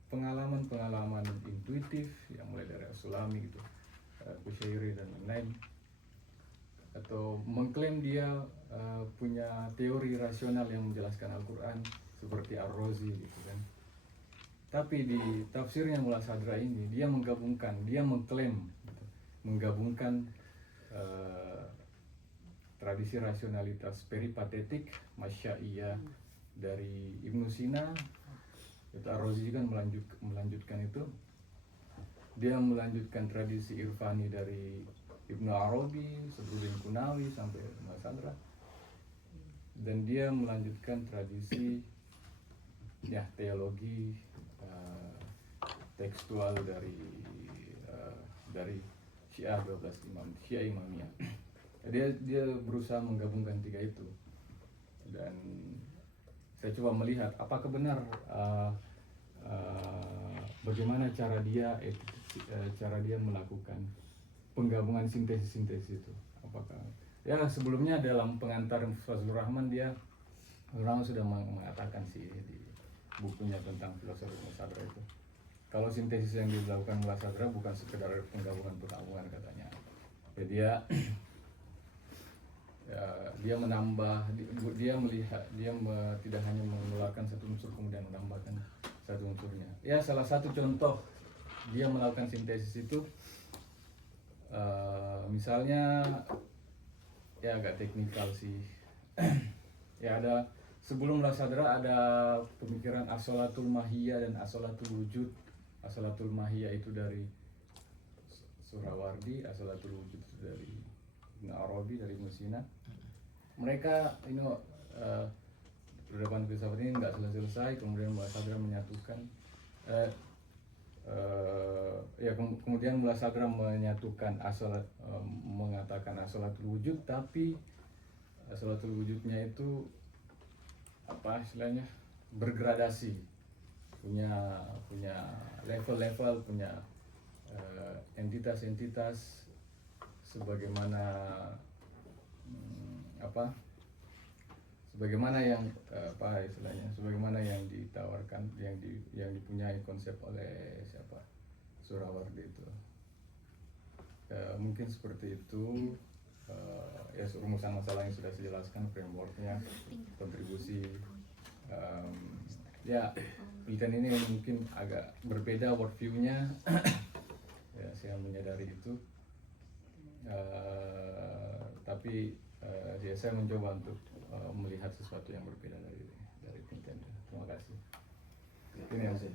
pengalaman-pengalaman intuitif yang mulai dari As-Sulami gitu, Kusyairi dan lain-lain, atau mengklaim dia punya teori rasional yang menjelaskan Al-Quran seperti Ar-Razi gitu kan. Tapi di tafsirnya Mullah Sadra ini dia menggabungkan, dia mengklaim gitu, menggabungkan tradisi rasionalitas peripatetik masyaiyah dari Ibnu Sina, itu Ar-Razi kan melanjutkan itu. Dia melanjutkan tradisi irfani dari Ibnu Arabi, Sadruddin Qunawi sampai Mullah Sadra, dan dia melanjutkan tradisi ya teologi tekstual dari Syiah 12 imam, Syiah Imamiyah. Dia berusaha menggabungkan 3 itu, dan saya coba melihat apakah benar bagaimana cara dia melakukan penggabungan sintesis itu. Apakah ya sebelumnya dalam pengantar Fazlur Rahman orang sudah mengatakan sih di bukunya tentang filosofi Musadra itu, kalau sintesis yang dilakukan Mullah Sadra bukan sekedar penggabungan katanya. Jadi dia menambah, dia melihat, tidak hanya mengeluarkan satu unsur kemudian menambahkan satu unsurnya. Ya, salah satu contoh dia melakukan sintesis itu misalnya ya agak teknikal sih. Ya, ada sebelum Mullah Sadra ada pemikiran as-sholatul mahiyah dan as-sholatul wujud. As-sholatul mahiyah itu dari Surawardi, as-sholatul wujud itu dari Ibn Arabi, dari Ibn Sina. Mereka ini peradaban filsafat ini nggak selesai, kemudian Mullah Sadra menyatukan kemudian Mullah Sadra menyatukan mengatakan as-sholatul wujud, tapi as-sholatul wujudnya itu apa istilahnya, bergradasi, punya level-level, punya entitas-entitas sebagaimana sebagaimana yang ditawarkan, yang dipunyai konsep oleh siapa, Surawardi itu. Mungkin seperti itu. Ya, rumusan masalah yang sudah saya jelaskan, frameworknya, kontribusi. Ya, penelitian ini mungkin agak berbeda worldview-nya. Ya, saya menyadari itu. Tapi ya, saya mencoba untuk melihat sesuatu yang berbeda dari penelitian. Terima kasih. Ini yang saya.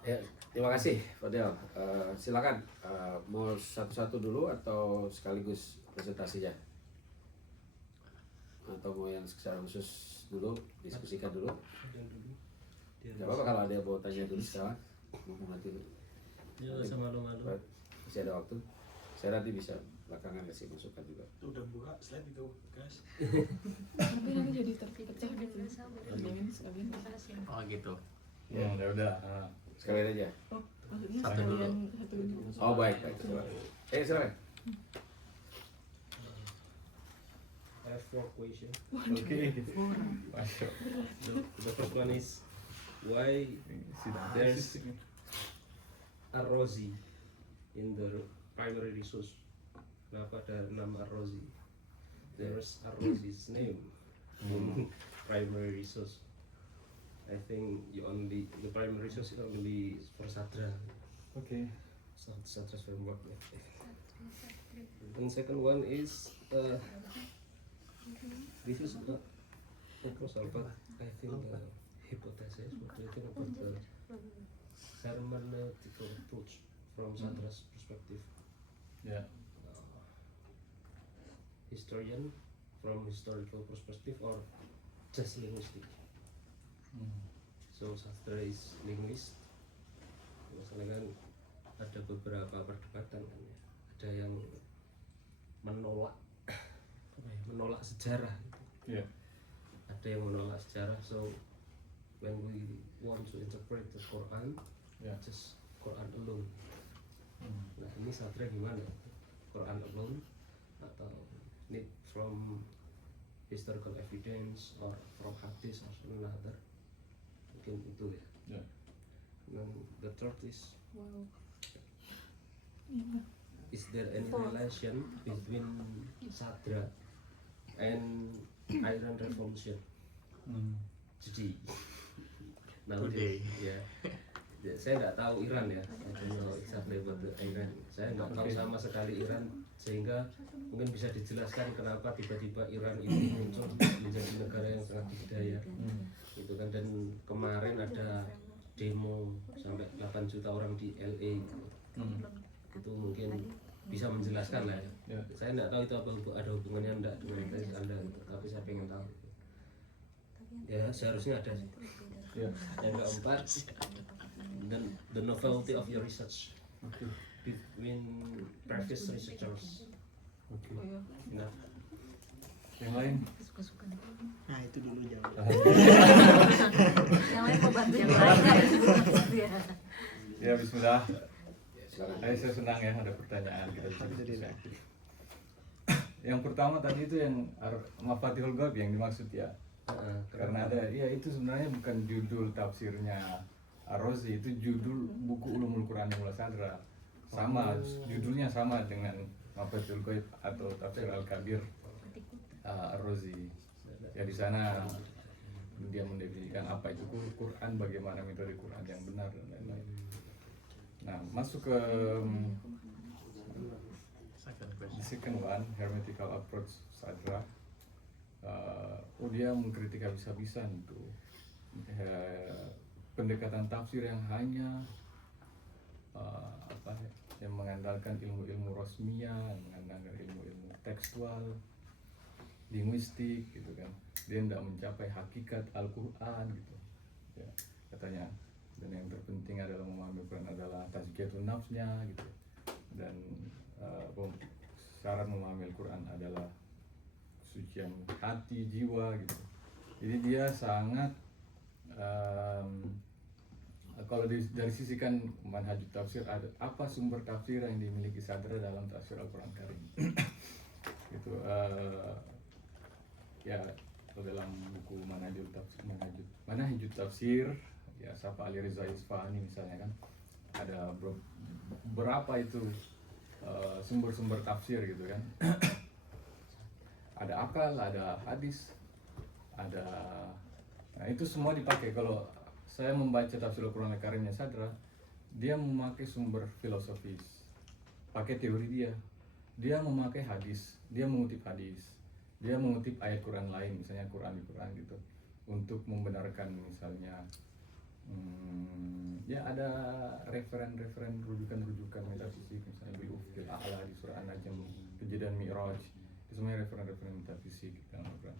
Ya, terima kasih Fadel. Silakan mau satu-satu dulu atau sekaligus presentasinya? atau mau yang secara khusus dulu diskusikan dulu? Gak apa-apa kalau ada yang mau tanya dulu sekarang. Ngomong nanti dulu. Ya, usah malu-malu. Masih ada waktu. Saya nanti bisa belakangan kasih masukan juga. Itu udah buka slide itu, guys. Tapi nanti jadi terpecah gitu. Ini sekalian. Oh gitu. Ya udah. Sekalian aja. Oh, maksudnya Satu dulu. sekalian satu. Oh baik, baik. Silakan. I have 4 questions. Oke. Masya Allah. The first one is why there's Ar-Razi in the primary resource. Kenapa ada nama Ar-Razi? There's Ar-Razi's name in primary resource. I think the primary resource is only for Sadra. Oke. Sadra's framework. And second one is this is not proposal, but I think hypothesis. What do you think about the hermeneutical approach from Sadra's perspective? Ya. Historian from historical perspective or just linguistic? So Sadra is linguist. Masalahnya kan ada beberapa perdebatan kan ya. Ada yang menolak menolak sejarah gitu. Ya. Ada yang menolak sejarah. So when we want to interpret the Quran, Ya. just Quran alone. Nah ini Sadra gimana? Quran alone atau need from historical evidence or from hadith or another? Mungkin itu ya. Ya. And the third is, Wow. is there any relation between Sadra and Iran Revolution? Jadi, nowadays, ya, saya nggak tahu Iran ya, I don't know exactly about the Iran. Saya nggak tahu sama sekali Iran, sehingga mungkin bisa dijelaskan kenapa tiba-tiba Iran itu muncul menjadi negara yang sangat berdaya, gitu kan. Dan kemarin ada demo sampai 8 juta orang di LA, itu mungkin bisa menjelaskan lah ya. Ya. Saya nggak tahu itu apa ada hubungannya enggak dengan tesis Anda, tapi saya pengen tahu. Ya seharusnya ada. Ya. Yang keempat, dan the novelty of your research Oke. between previous researchers. Oke. Oh ya. Nah, Yang lain? Nah, itu dulu jawab. Yang lain mau bantu yang lain. Ya bismillah. Silakan. Saya senang ya ada pertanyaan kita bisa diskusi. Yang pertama tadi itu yang Mafatihul Ghaib yang dimaksud ya. Karena ada ya itu sebenarnya bukan judul tafsirnya Ar-Razi, itu judul buku Ulumul Quran Mula Sadra. Sama judulnya sama dengan Mafatihul Ghaib atau Tafsir Al-Kabir Ar-Razi. Ya di sana dia mendefinisikan apa itu Quran, bagaimana metode Quran yang benar dan lain-lain. Nah, masuk ke the second one, hermeneutical approach Sadra. Dia mengkritik habis-habisan itu pendekatan tafsir yang hanya yang mengandalkan ilmu-ilmu rosmiyah, mengandalkan ilmu-ilmu tekstual, linguistik gitu kan. Dia tidak mencapai hakikat Al-Quran gitu ya, katanya. Dan yang terpenting adalah memahami Quran adalah tazkiyatun nafsnya gitu. Dan syarat memahami Al-Quran adalah kesucian hati, jiwa gitu. Jadi dia sangat kalau dari sisi kan manhaj tafsir, ada apa sumber tafsir yang dimiliki Sadra dalam tafsir Al-Quran Karim gitu. Ya dalam buku Manhajut Tafsir ya Safa Ali Rizal Isfahani misalnya kan ada berapa itu sumber-sumber tafsir gitu kan. Ada akal, ada hadis, ada, nah itu semua dipakai. Kalau saya membaca tafsir Al-Quran Karimnya Sadra, dia memakai sumber filosofis, pakai teori dia memakai hadis, dia mengutip hadis, dia mengutip ayat Quran lain, misalnya Quran di Quran gitu, untuk membenarkan misalnya ya ada referen rujukan metafisik, misalnya bil ufqil a'la di surah An-Najm, kejadian Mi'raj, itu semuanya referen metafisik dalam Al-Quran.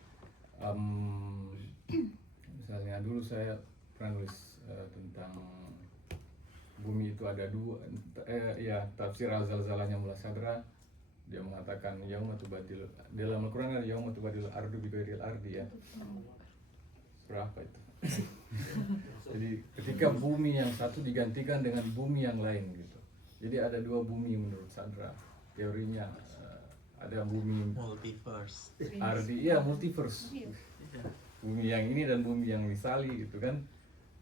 Misalnya dulu saya pernah nulis tentang bumi itu ada dua, ya tafsir Al-Zalzalahnya Mullah Sadra. Dia mengatakan yauma tubadil, dalam Al-Quran ada yauma tubadil ardu bighairil ardi ya. Berapa itu? Jadi ketika bumi yang satu digantikan dengan bumi yang lain gitu. Jadi ada dua bumi menurut Sadra. Teorinya ada bumi Multiverse. ardi, ya multiverse. Bumi yang ini dan bumi yang misali gitu kan.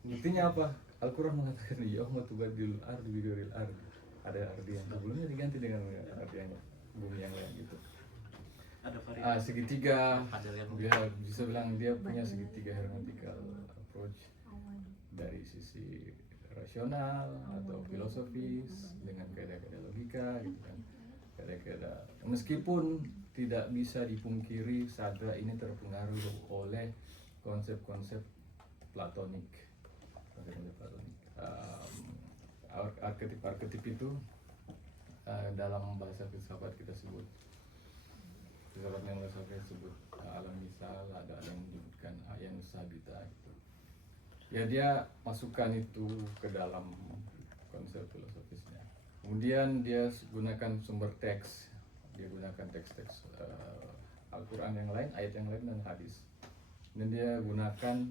Buktinya apa? Al-Quran mengatakan yauma tubadil ardu bighairil ardi. Ada ardi yang sebelumnya diganti dengan ardi yang bumi yang lain gitu. Ada varian. Segitiga, Ada yang dia bisa bilang dia punya segitiga hermetikal approach dari sisi rasional atau filosofis dengan kaidah-kaidah logika gitu kan. Kaidah-kaidah meskipun tidak bisa dipungkiri Sadra ini terpengaruh oleh konsep-konsep Platonik. Arketip itu dalam bahasa filsafat kita sebut, filsafat yang saya sebut alam misal, ada yang menyebutkan ayan sabita gitu. Ya dia masukkan itu ke dalam konsep filosofisnya. Kemudian dia gunakan sumber teks, dia gunakan teks-teks Al-Quran yang lain, ayat yang lain dan hadis. Dan dia gunakan,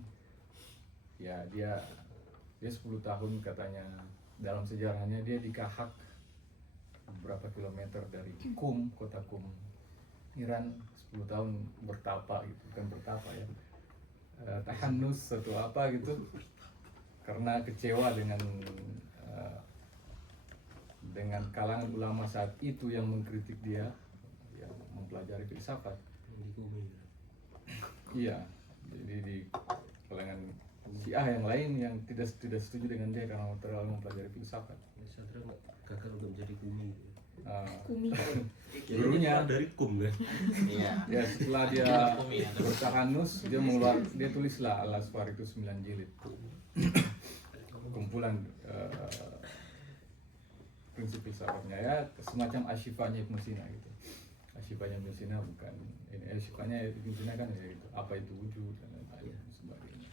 ya dia 10 tahun katanya dalam sejarahnya dia di Kahak, beberapa kilometer dari kota Qum, Iran, 10 tahun bertapa gitu, bukan bertapa ya, tahannus atau apa gitu, karena kecewa dengan kalangan ulama saat itu yang mengkritik dia, yang mempelajari filsafat. Di bumi. Iya, jadi di kalangan Syiah yang lain yang tidak setuju dengan dia karena terlalu mempelajari filsafat. Sadra gagal untuk menjadi bumi. Kumi. Gurunya dari kum kan. Iya. ya setelah dia bertahanus dia tulislah Al-Asfar itu 9 jilid, kumpulan prinsip filsafatnya, ya semacam asyifanya Ibnu Sina gitu. Asyifanya Ibnu Sina bukan ini, asyifanya Ibnu Sina kan ya itu apa itu wujud dan lain-lain sebagainya.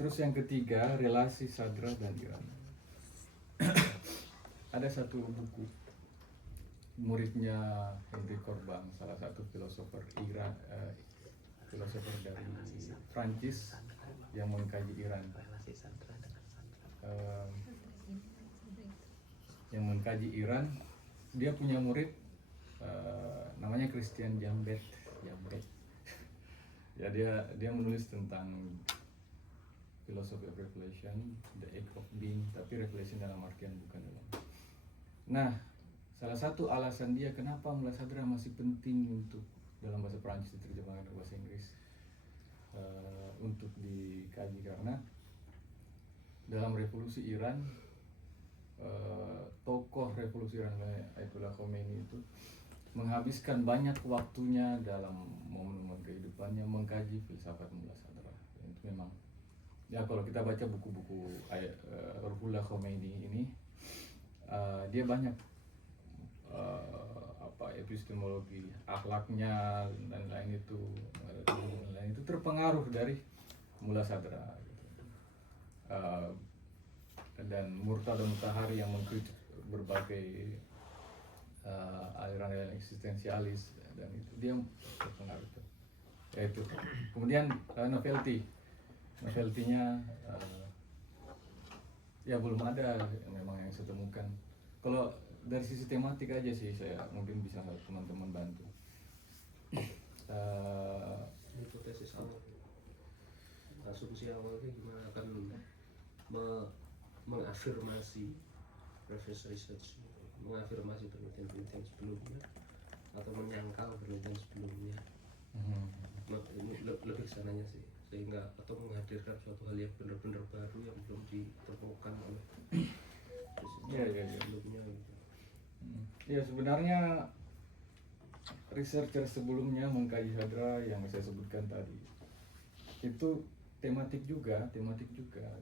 Terus yang ketiga, relasi Sadra dan Iran. Ada satu buku muridnya Henry Corbin, salah satu filosofer Iran, filosofer dari Prancis yang mengkaji Iran, dia punya murid namanya Christian Jambet. Ya dia menulis tentang philosophy of revelation, the act of being, tapi revelation dalam artian bukan dalam. Nah, salah satu alasan dia kenapa Mullah Sadra masih penting untuk dalam bahasa Perancis diterjemahkan ke bahasa Inggris untuk dikaji, karena dalam revolusi Iran, tokoh revolusi Iran Ayatollah Khomeini itu menghabiskan banyak waktunya dalam momen-momen kehidupannya mengkaji filsafat Mullah Sadra. Itu memang, ya kalau kita baca buku-buku Ruhullah Khomeini ini, dia banyak epistemologi akhlaknya dan lain itu terpengaruh dari Mullah Sadra gitu. Dan Murtada Mutahari yang mengkritik berbagai aliran eksistensialis, dan itu dia terpengaruh itu. Yaitu kemudian novelty-nya ya belum ada memang yang saya temukan. Kalau dari sisi tematik aja sih saya mungkin bisa teman-teman bantu. Hipotesis awal, asumsi awalnya gimana akan mengafirmasi previous research, mengafirmasi penelitian sebelumnya atau menyangkal penelitian sebelumnya. Ini lebih sananya sih, sehingga atau menghadirkan suatu hal yang benar-benar baru yang belum ditemukan oleh sebelumnya gitu. Ya sebenarnya researcher sebelumnya mengkaji Sadra yang saya sebutkan tadi itu tematik juga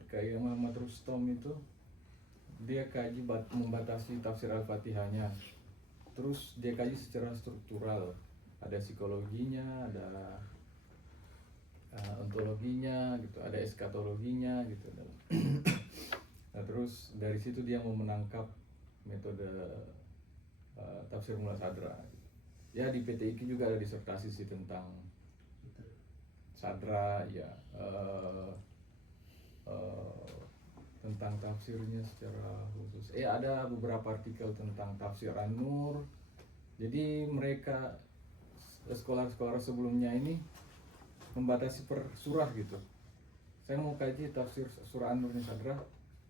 kayak Muhammad Rustom itu dia kaji membatasi tafsir Al-Fatihahnya, terus dia kaji secara struktural, ada psikologinya, ada ontologinya gitu, ada eskatologinya gitu. Nah, terus dari situ dia mau menangkap metode tafsir mula sadra. Ya di PTIQ juga ada disertasi sih tentang sadra ya, tentang tafsirnya secara khusus. Ada beberapa artikel tentang tafsir An-Nur. Jadi mereka sekolah-sekolah sebelumnya ini membatasi per surah gitu. Saya mau kaji tafsir surah An-Nur ini sadra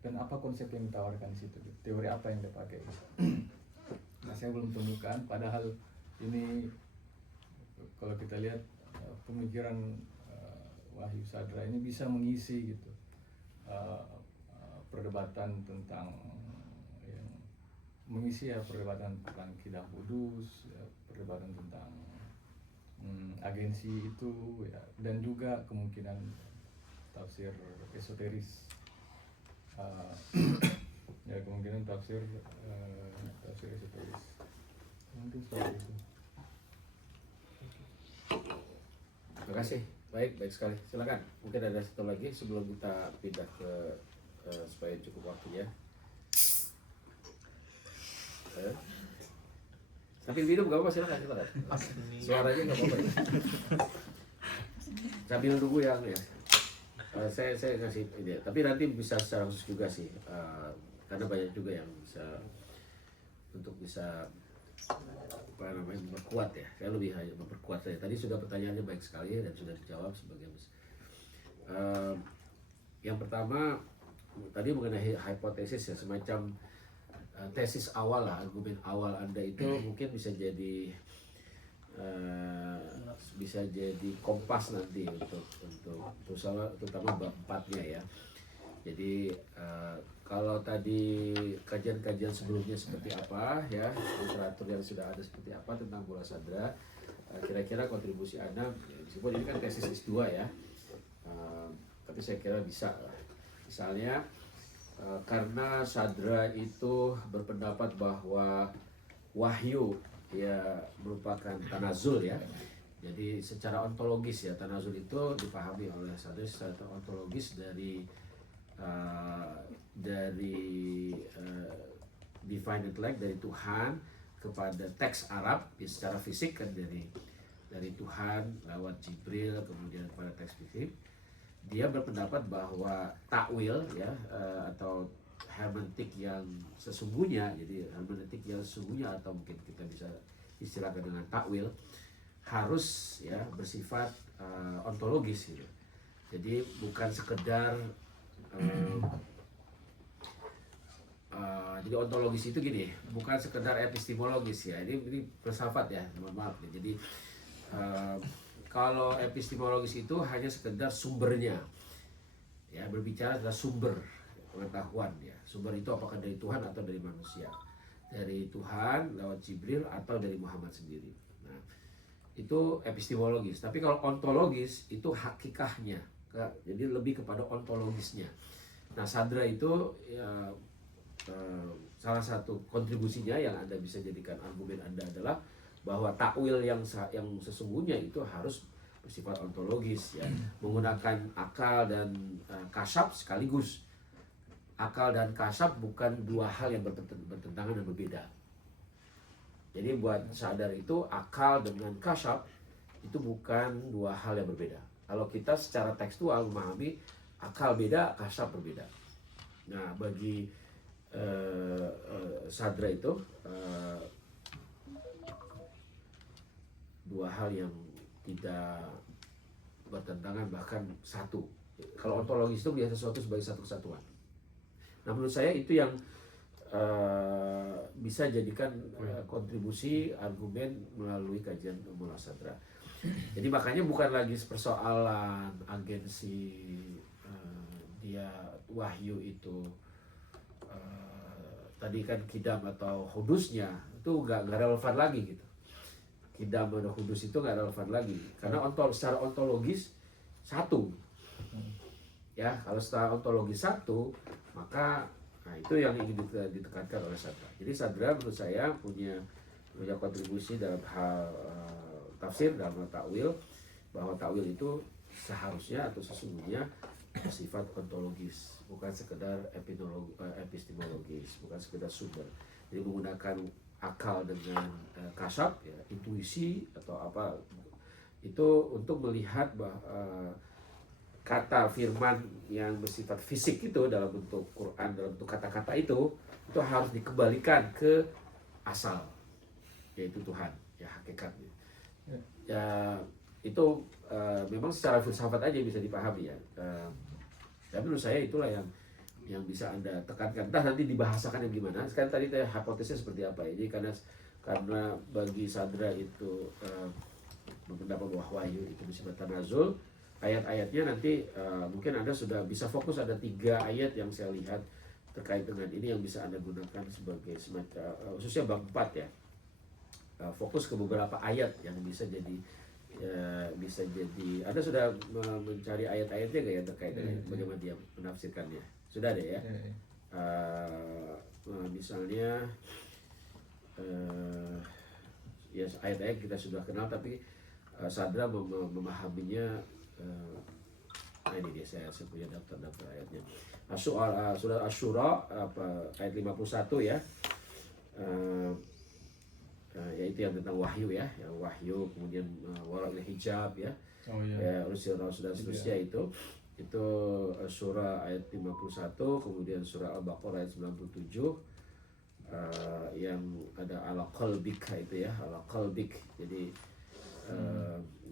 dan apa konsep yang ditawarkan di situ, gitu. Teori apa yang dipakai. Nah, saya belum temukan, padahal ini kalau kita lihat pemikiran Wahyu Sadra ini bisa mengisi gitu perdebatan tentang yang mengisi perdebatan tentang Kidah Kudus, perdebatan tentang agensi itu ya, dan juga kemungkinan tafsir esoteris, ya kemungkinan tafsir esoteris. Mungkin seperti itu. Terima kasih. Baik sekali. Silakan. Mungkin ada satu lagi sebelum kita pindah ke supaya cukup waktunya. Sambil minum gak apa-apa, silakan. Suaranya gak apa-apa. Sambil nunggu yang ya. Saya kasih ide. Tapi nanti bisa secara khusus juga sih, karena banyak juga yang bisa memperkuat ya. Saya lebih hanya memperkuat saja. Tadi sudah pertanyaannya baik sekali dan sudah dijawab sebagai yang pertama tadi mengenai hipotesis ya, semacam tesis awal lah, argumen awal Anda itu mungkin bisa jadi kompas nanti untuk terutama bab 4-nya ya. Jadi kalau tadi kajian-kajian sebelumnya seperti apa ya, literatur yang sudah ada seperti apa tentang bola sadra, kira-kira kontribusi Anda, meskipun ini kan tesis S2 ya, tapi saya kira bisa lah. Misalnya karena sadra itu berpendapat bahwa wahyu ya merupakan tanazul ya. Jadi secara ontologis ya, tanazul itu dipahami oleh sadra secara ontologis dari divine intellect, dari Tuhan kepada teks Arab ya, secara fisik kan dari Tuhan lewat Jibril kemudian kepada teks fisik. Dia berpendapat bahwa takwil ya, atau hermeneutik yang sesungguhnya, jadi hermeneutik yang sesungguhnya atau mungkin kita bisa istilahkan dengan takwil harus ya bersifat ontologis gitu. Jadi bukan sekedar jadi ontologis itu gini, bukan sekedar epistemologis ya. Ini filsafat ya, mohon maaf ya. Jadi kalau epistemologis itu hanya sekedar sumbernya, ya berbicara tentang sumber pengetahuan ya. Sumber itu apakah dari Tuhan atau dari manusia, dari Tuhan lewat Jibril atau dari Muhammad sendiri. Nah, itu epistemologis. Tapi kalau ontologis itu hakikahnya, jadi lebih kepada ontologisnya. Nah, sadra itu ya, salah satu kontribusinya yang Anda bisa jadikan argumen Anda adalah bahwa takwil yang sesungguhnya itu harus bersifat ontologis ya, menggunakan akal dan kasyaf sekaligus. Akal dan kasyaf bukan dua hal yang bertentangan dan berbeda. Jadi buat sadar itu akal dengan kasyaf itu bukan dua hal yang berbeda. Kalau kita secara tekstual memahami akal beda, kasyaf berbeda. Nah, bagi sadra itu dua hal yang tidak bertentangan, bahkan satu. Kalau ontologis itu melihat sesuatu sebagai satu kesatuan. Nah, menurut saya itu yang bisa jadikan kontribusi argumen melalui kajian mula sadra. Jadi makanya bukan lagi persoalan agensi dia wahyu itu tadi kan kidam atau hudusnya itu nggak relevan lagi gitu. Kidam atau hudus itu nggak relevan lagi karena secara ontologis satu. Ya, kalau secara ontologis satu, maka itu yang ingin ditekankan oleh sadra. Jadi sadra menurut saya punya kontribusi dalam hal tafsir, dalam hal takwil, bahwa takwil itu seharusnya atau sesungguhnya bersifat ontologis, bukan sekedar epistemologis, bukan sekedar sumber. Jadi menggunakan akal dengan kasab, ya, intuisi atau apa itu untuk melihat bahwa kata firman yang bersifat fisik itu dalam bentuk Quran, dalam bentuk kata-kata itu harus dikembalikan ke asal, yaitu Tuhan, ya hakikatnya. Ya itu memang secara filsafat aja bisa dipahami ya. Tapi menurut saya itulah yang bisa Anda tekankan. Entah nanti dibahasakan yang gimana. Sekarang tadi hipotesisnya seperti apa ya. Jadi karena bagi Sadra itu berpendapat bahwa wahyu itu bersifat tanazul, ayat-ayatnya nanti mungkin Anda sudah bisa fokus, ada 3 ayat yang saya lihat terkait dengan ini yang bisa Anda gunakan sebagai semacam khususnya bab 4 ya. Fokus ke beberapa ayat yang bisa jadi Anda sudah mencari ayat-ayatnya nggak ya terkait dengan bagaimana dia menafsirkannya? Sudah ada ya? Misalnya ya ayat-ayat kita sudah kenal tapi Sadra memahaminya. Ini dia saya punya daftar ayatnya. Surah Asy-Syura ayat 51 ya. Yaitu yang tentang wahyu ya, yang wahyu, kemudian wara'il hijab ya. Usia Rasul dan seterusnya itu surah ayat 51, kemudian surah Al-Baqarah ayat 97 yang ada ala qalbik itu ya, ala qalbik. Jadi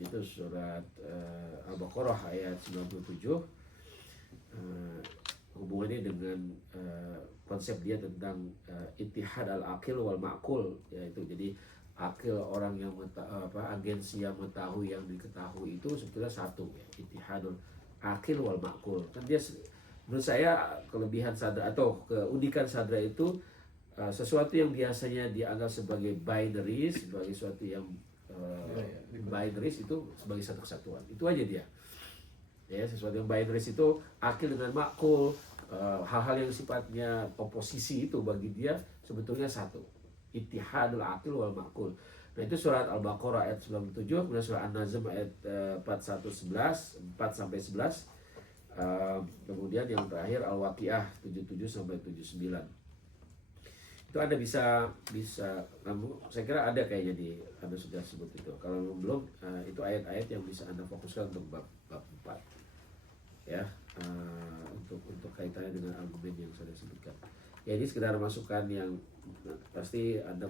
itu surat Al-Baqarah ayat 97 hubungannya dengan konsep dia tentang ittihad al-aqil wal ma'qul, yaitu jadi akil orang yang agensi yang mengetahui yang diketahui itu sebetulnya satu ya, ittihadul aqil wal ma'qul. Kan dia menurut saya kelebihan Sadra atau keunikan Sadra itu sesuatu yang biasanya dianggap sebagai binaries, sebagai sesuatu yang binaries itu sebagai satu kesatuan. Itu aja dia. Ya, sesuatu yang binaries itu akil dengan makul, hal-hal yang sifatnya oposisi itu bagi dia sebetulnya satu, ittihadul akil wal makul. Nah itu surat Al-Baqarah ayat 97, kemudian surat An-Nazm ayat 4 sampai 11, kemudian yang terakhir Al-Waqiah 77 sampai 79. Itu Anda bisa saya kira ada kayaknya Anda sudah sebut itu. Kalau belum itu ayat-ayat yang bisa Anda fokuskan untuk bab 4 ya, untuk kaitannya dengan argumen yang saya sebutkan. Ya ini sekedar masukan yang pasti Anda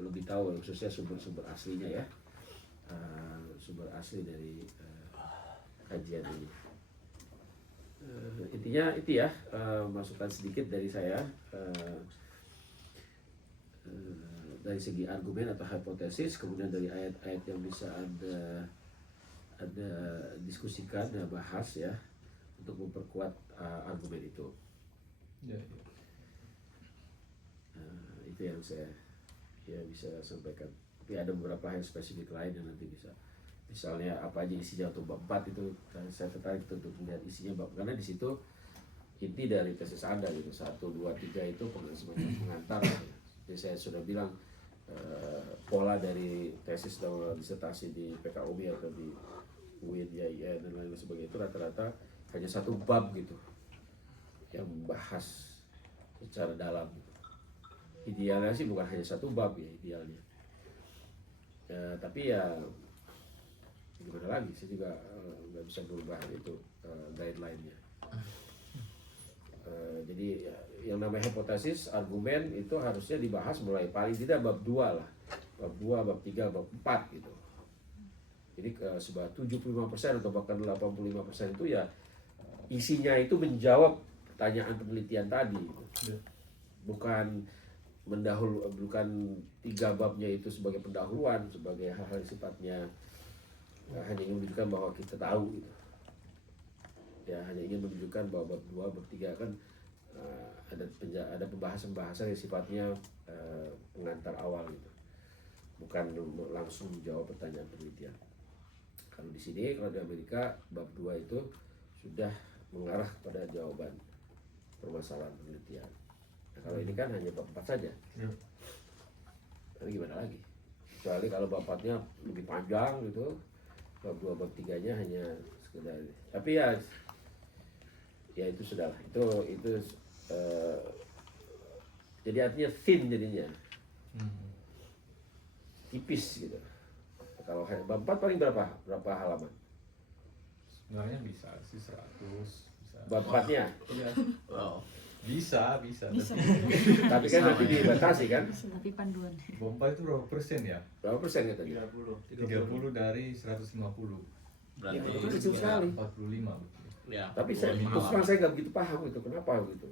lebih tahu khususnya sumber-sumber aslinya ya, sumber asli dari kajian ini. Intinya itu ya, masukan sedikit dari saya dari segi argumen atau hipotesis, kemudian dari ayat-ayat yang bisa Anda diskusikan dan bahas ya untuk memperkuat argumen itu. Itu yang saya bisa sampaikan. Tapi ada beberapa hal spesifik lain yang nanti bisa, misalnya apa aja isinya untuk bab 4 itu saya tertarik untuk melihat isinya bab, karena di situ inti dari tesis Anda gitu 1, 2, 3 itu semacam pengantar. Jadi saya sudah bilang pola dari tesis atau disertasi di PKUMI atau di UIN, YIN dan lain sebagainya itu rata-rata hanya satu bab gitu yang membahas secara dalam. Idealnya sih bukan hanya satu bab ya idealnya. Tapi ya gimana lagi, saya juga nggak bisa berubah itu guideline-nya. Jadi yang namanya hipotesis, argumen itu harusnya dibahas mulai paling tidak bab 2 lah. Bab 2, bab 3, bab 4 gitu. Jadi sebuah 75% atau bahkan 85% itu ya isinya itu menjawab pertanyaan penelitian tadi. Bukan bukan 3 babnya itu sebagai pendahuluan, sebagai hal-hal sifatnya hanya ingin menunjukkan bahwa kita tahu gitu. Ya hanya ingin menunjukkan bahwa bab 2, bab 3 kan ada pembahasan-pembahasan yang sifatnya pengantar awal gitu, bukan langsung menjawab pertanyaan penelitian. Kalau di sini, kalau di Amerika bab 2 itu sudah mengarah pada jawaban permasalahan penelitian. Nah, kalau ini kan hanya bab 4 saja. Tapi gimana lagi? Kecuali kalau bab 4-nya lebih panjang gitu, bab 2, bab 3-nya hanya sekedar. Tapi ya itu sudahlah. Itu jadi artinya thin jadinya. Tipis gitu. Kalau bab 4 paling berapa halaman? Sebenarnya bisa sih 100 bisa. Bab 4-nya. Iya. Wow. Bisa. Tapi kan nanti dibatasi kan? Tapi panduan. Bomba itu berapa persen ya? Berapa persen ya tadi? 30 dari 150. Ya, Berarti itu kecil sekali. 45. ya. Tapi saya terus terang saya nggak begitu paham itu kenapa gitu.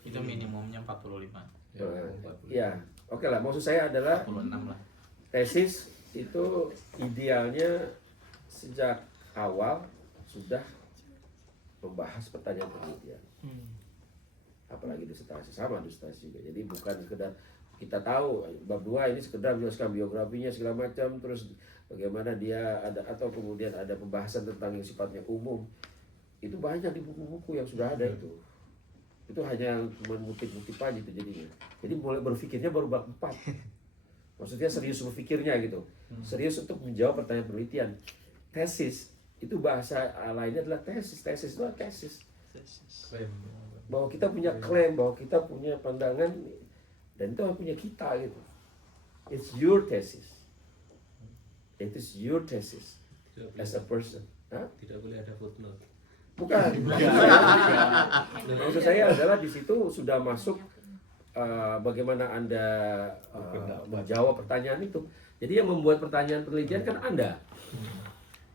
Itu minimumnya 45. Ya, oke lah. Maksud saya adalah 46 lah. tesis itu idealnya sejak awal sudah membahas pertanyaan penelitian. Apalagi disertasi juga. Jadi bukan sekedar kita tahu bab 2 ini sekedar menjelaskan biografinya segala macam, terus bagaimana dia ada, atau kemudian ada pembahasan tentang yang sifatnya umum. Itu banyak di buku-buku yang sudah ada itu. Itu hanya cuma ngutip-ngutip aja itu jadinya. Jadi mulai berpikirnya baru bab 4. Maksudnya serius berpikirnya gitu. Serius untuk menjawab pertanyaan penelitian. Tesis itu bahasa lainnya adalah tesis. Tesis itu adalah tesis. Klaim. Bahwa kita punya klaim, bahwa kita punya pandangan, dan itu punya kita gitu. It's your thesis. It is your thesis as a person. Hah? Tidak boleh ada footnote. Bukan. Maksud saya adalah di situ sudah masuk bagaimana Anda menjawab pertanyaan itu. Jadi yang membuat pertanyaan penelitian kan Anda.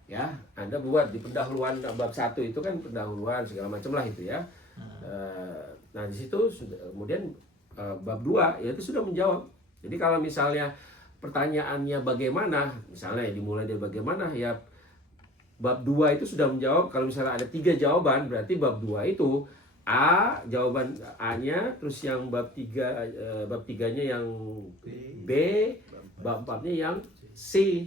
Ya, Anda buat di pendahuluan bab 1 itu kan pendahuluan segala macam lah itu ya. Nah, di situ sudah kemudian bab 2 ya itu sudah menjawab. Jadi kalau misalnya pertanyaannya bagaimana, misalnya dimulai dari bagaimana ya bab 2 itu sudah menjawab. Kalau misalnya ada 3 jawaban, berarti bab 2 itu A, jawaban A-nya, terus yang bab 3-nya yang B, bab 4-nya yang C.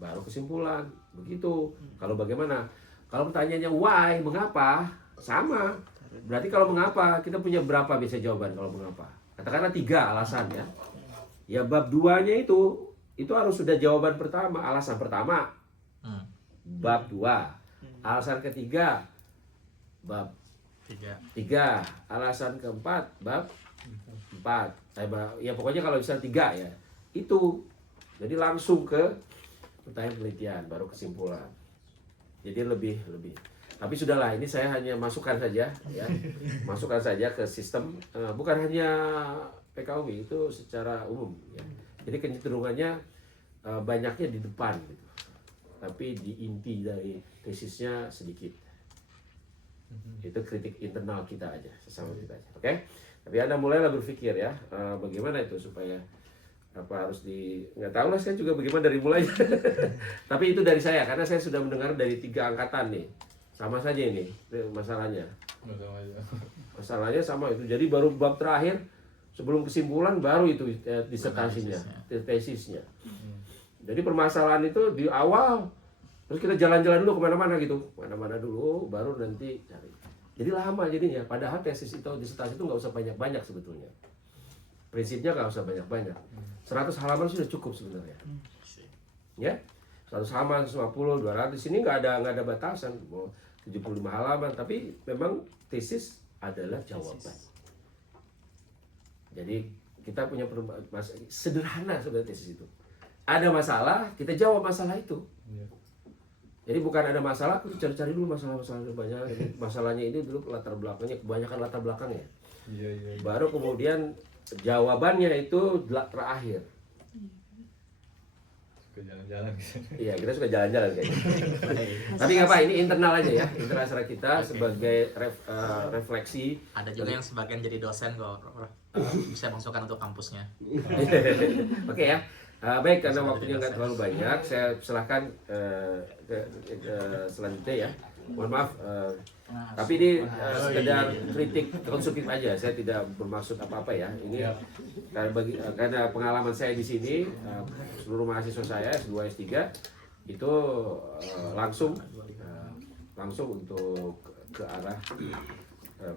Baru kesimpulan. Begitu. Kalau bagaimana? Kalau pertanyaannya why, mengapa? Sama. Berarti kalau mengapa, kita punya berapa biasa jawaban kalau mengapa? Katakanlah 3 alasan ya. Ya bab 2-nya itu harus sudah jawaban pertama, alasan pertama. Bab 2. Alasan ketiga bab 3. Alasan keempat bab 4. Ya pokoknya kalau bisa 3 ya. Itu. Jadi langsung ke pertanyaan penelitian baru kesimpulan. Jadi lebih. Tapi sudahlah, ini saya hanya masukkan saja ya. Masukkan saja ke sistem, bukan hanya PKUMI, itu secara umum ya. Jadi kecenderungannya banyaknya di depan gitu. Tapi di inti dari tesisnya sedikit. Itu kritik internal kita aja, sesama kita aja. Oke? Tapi Anda mulailah berpikir ya, bagaimana itu supaya nggak tahu lah saya juga bagaimana dari mulainya. Tapi itu dari saya karena saya sudah mendengar dari 3 angkatan nih. Sama saja ini masalahnya. Masalahnya sama itu. Jadi baru bab terakhir sebelum kesimpulan baru itu disertasinya, tesisnya. Jadi permasalahan itu di awal, terus kita jalan-jalan dulu kemana-mana gitu, mana-mana dulu, baru nanti cari. Jadi lama jadinya. Padahal tesis itu, disertasi itu nggak usah banyak-banyak sebetulnya. Prinsipnya nggak usah banyak-banyak. 100 halaman sudah cukup sebenarnya. Ya, 100 halaman, 150, 200. Sini nggak ada batasan. Mau 75 halaman, tapi memang tesis adalah jawaban. Jadi kita punya sederhana sebenarnya tesis itu. Ada masalah, kita jawab masalah itu. Jadi bukan ada masalah, kita cari-cari dulu masalah-masalah banyak. Masalahnya ini dulu latar belakangnya, kebanyakan latar belakangnya. Baru kemudian jawabannya itu terakhir. Suka jalan-jalan gitu. Iya, kita suka jalan-jalan kayaknya. Tapi nggak apa, ini internal aja ya, internal secara kita sebagai refleksi. Ada juga yang sebagian jadi dosen kok. Bisa masukkan untuk kampusnya. Oke ya. Baik, karena waktunya nggak terlalu banyak, saya persilahkan ke selanjutnya ya. Mohon maaf, tapi ini sekedar kritik konstruktif aja. Saya tidak bermaksud apa-apa ya. Ini karena pengalaman saya di sini, seluruh mahasiswa saya S2 S3 itu langsung untuk ke arah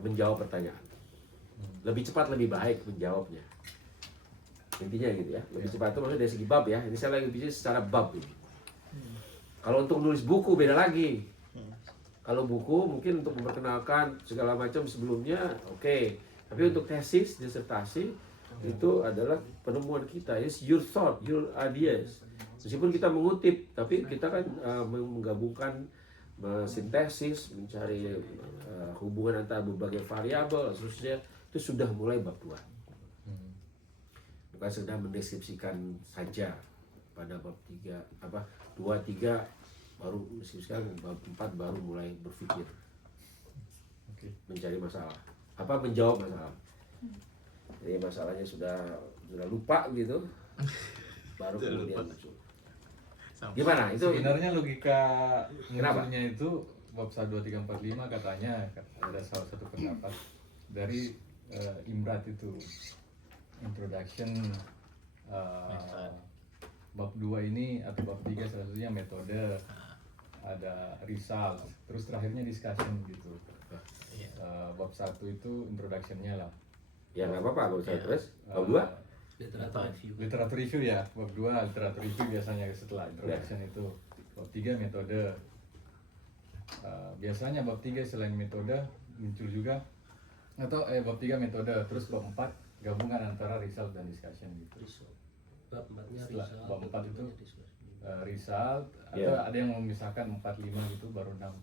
menjawab pertanyaan. Lebih cepat lebih baik menjawabnya. Intinya gitu ya, lebih cepat itu maksudnya dari segi bab ya. Ini saya lagi bicara secara bab ini. Kalau untuk nulis buku beda lagi. Kalau buku mungkin untuk memperkenalkan segala macam sebelumnya, oke. Tapi untuk tesis, disertasi itu adalah penemuan kita. It's your thought, your ideas. Meskipun kita mengutip, tapi kita kan menggabungkan, sintesis, mencari hubungan antara berbagai variabel, seterusnya. Itu sudah mulai bab 2. Bukan sedang mendeskripsikan saja pada bab 3, 2, 3 baru mendeskripsikan, bab 4 baru mulai berpikir. Mencari masalah, menjawab masalah. Jadi masalahnya sudah lupa gitu, baru kemudian muncul. Gimana itu? Sebenarnya logika Kenapa? munculnya itu bab 1, 2, 3, 4, 5 katanya ada salah satu pendapat dari Imrat itu introduction, bab 2 ini atau bab 3 salah satunya metode, ada result, terus terakhirnya discussion gitu. Bab 1 itu introduction-nya lah. Ya nggak apa-apa, nggak usah terus. Bab 2? Literatur review. Literatur review ya, bab 2 literatur review biasanya setelah introduction itu. Bab 3 metode. Biasanya bab 3 selain metode muncul juga, atau bab 3 metode, terus bab 4 gabungan antara result dan discussion gitu. Result. Bab 4-nya Setelah result. bab 4 itu discussion. result, atau Yeah. ada yang memisahkan 4, 5 gitu, baru 6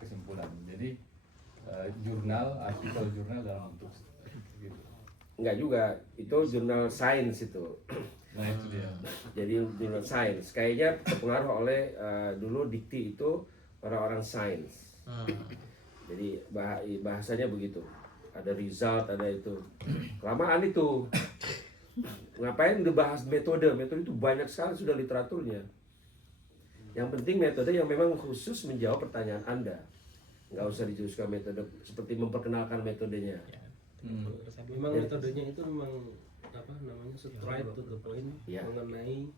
kesimpulan. Jadi jurnal, artikel jurnal dalam bentuk gitu. Enggak juga, itu jurnal sains itu. Nah itu dia. Jadi jurnal sains kayaknya terpengaruh oleh dulu dikti itu orang-orang sains. Jadi bahasanya begitu. Ada result, ada itu. Kelamaan itu. Ngapain dibahas metode? Metode itu banyak sekali sudah literaturnya. Yang penting metode yang memang khusus menjawab pertanyaan Anda. Nggak usah dijuruskan metode seperti memperkenalkan metodenya. Memang metodenya itu memang straight to the point Ya. mengenai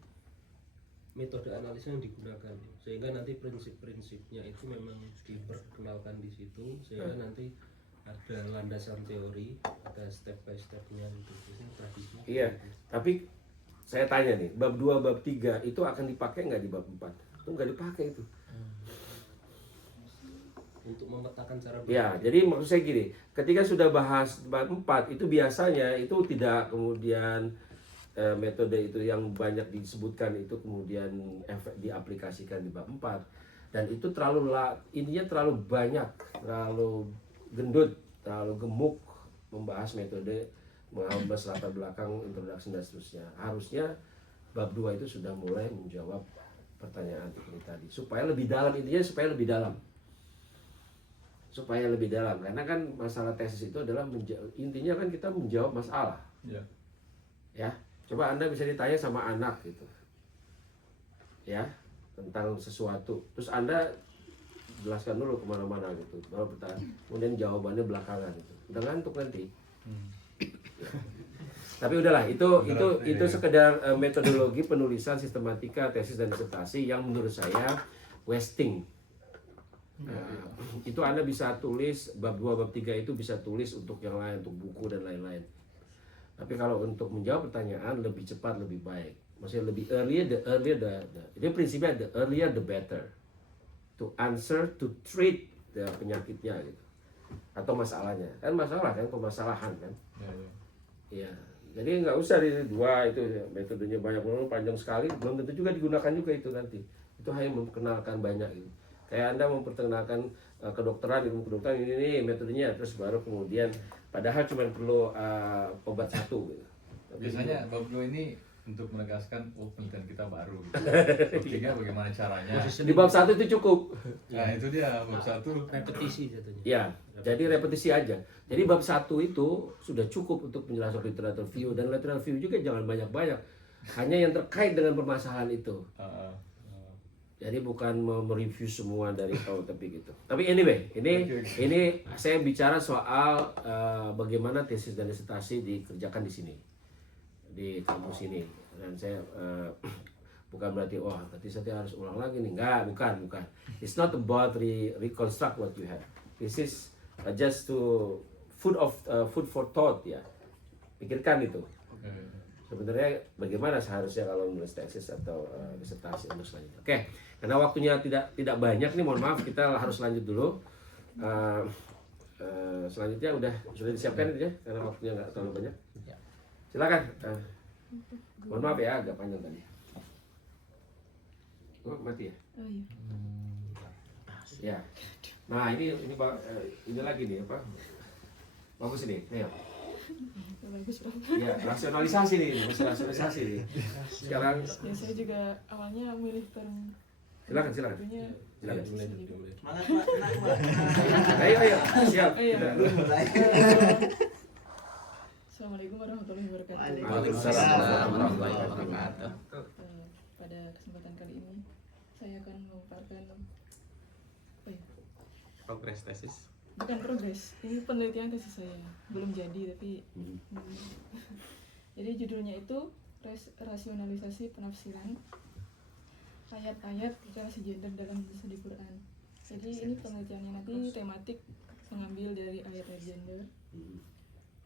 metode analisa yang digunakan, sehingga nanti prinsip-prinsipnya itu memang diperkenalkan di situ, sehingga nanti ada landasan teori, ada step by stepnya gitu. Biasanya tradisinya Iya, seperti itu. tapi saya tanya nih, bab 2, bab 3 itu akan dipakai nggak di bab 4? Itu nggak dipakai itu. Untuk memetakan cara Ya, berpikir. jadi maksud saya gini, ketika sudah bahas bab 4 itu biasanya itu tidak kemudian metode itu yang banyak disebutkan itu kemudian diaplikasikan di bab 4, dan itu ininya terlalu banyak, terlalu gendut, terlalu gemuk membahas metode, membahas latar belakang, introduction dan seterusnya. Harusnya bab 2 itu sudah mulai menjawab pertanyaan ini tadi supaya lebih dalam, intinya supaya lebih dalam. Supaya lebih dalam, karena kan masalah tesis itu adalah intinya kan kita menjawab masalah. Ya. Ya, coba Anda bisa ditanya sama anak gitu, ya, tentang sesuatu, terus Anda jelaskan dulu kemana-mana gitu, baru bertanya, kemudian jawabannya belakangan gitu, udah ngantuk nanti. Ya. Tapi udahlah, itu sekedar metodologi penulisan sistematika tesis dan disertasi yang menurut saya wasting. Itu Anda bisa tulis bab 2, bab 3 itu bisa tulis untuk yang lain, untuk buku dan lain-lain. Tapi kalau untuk menjawab pertanyaan lebih cepat lebih baik. Maksudnya lebih earlier the jadi prinsipnya the earlier the better. To answer, to treat the penyakitnya gitu. Atau masalahnya. Kan masalah kan, permasalahan kan. Iya. Jadi nggak usah di 2 itu metodenya banyak, panjang sekali, belum tentu juga digunakan juga itu nanti. Itu hanya memperkenalkan banyak gitu. Kayak Anda memperkenalkan kedokteran, ilmu kedokteran ini nih metodenya, terus baru kemudian padahal cuma perlu obat 1 gitu. Biasanya bab 2 ini untuk menegaskan penelitian kita baru gitu. Bab 3 bagaimana caranya. Di bab 1 itu cukup. Nah itu dia bab 1 repetisi jatuhnya. Ya, jadi repetisi aja. Jadi bab 1 itu sudah cukup untuk penjelasan literatur review, dan literatur review juga jangan banyak-banyak. Hanya yang terkait dengan permasalahan itu. Jadi bukan mereview semua dari tapi gitu. Tapi anyway, ini saya bicara soal bagaimana tesis dan disertasi dikerjakan di sini, di kampus ini. Dan saya bukan berarti nanti saya harus ulang lagi nih. Enggak, bukan. It's not about reconstruct what you have. This is just to food for thought ya. Pikirkan itu. sebenarnya bagaimana seharusnya kalau menulis tesis atau disertasi untuk selanjutnya. Oke, karena waktunya tidak banyak nih, mohon maaf kita harus lanjut dulu. Selanjutnya sudah disiapkan itu ya, karena waktunya nggak terlalu banyak. Silakan. Mohon maaf ya, agak panjang tadi. Oh, mati ya? Oh iya. Ya. Nah ini lagi nih apa? Bagus ini, ayo. Bagus bro. Ya, rasionalisasi nih, masih rasionalisasi nih. Sekarang Ya saya juga awalnya milih term. silakan. Judulnya Silakan. Semangat Pak, tenang Pak. Ayo, siap. Oh iya. Kita- Assalamualaikum warahmatullahi wabarakatuh. Waalaikumsalam warahmatullahi wabarakatuh. Pada kesempatan kali ini saya akan memaparkan Progres tesis. bukan progres, ini penelitian tesis saya, belum jadi tapi jadi judulnya itu rasionalisasi penafsiran ayat-ayat relasi gender dalam studi Quran. Jadi ini penelitiannya nanti tematik mengambil dari ayat-ayat gender,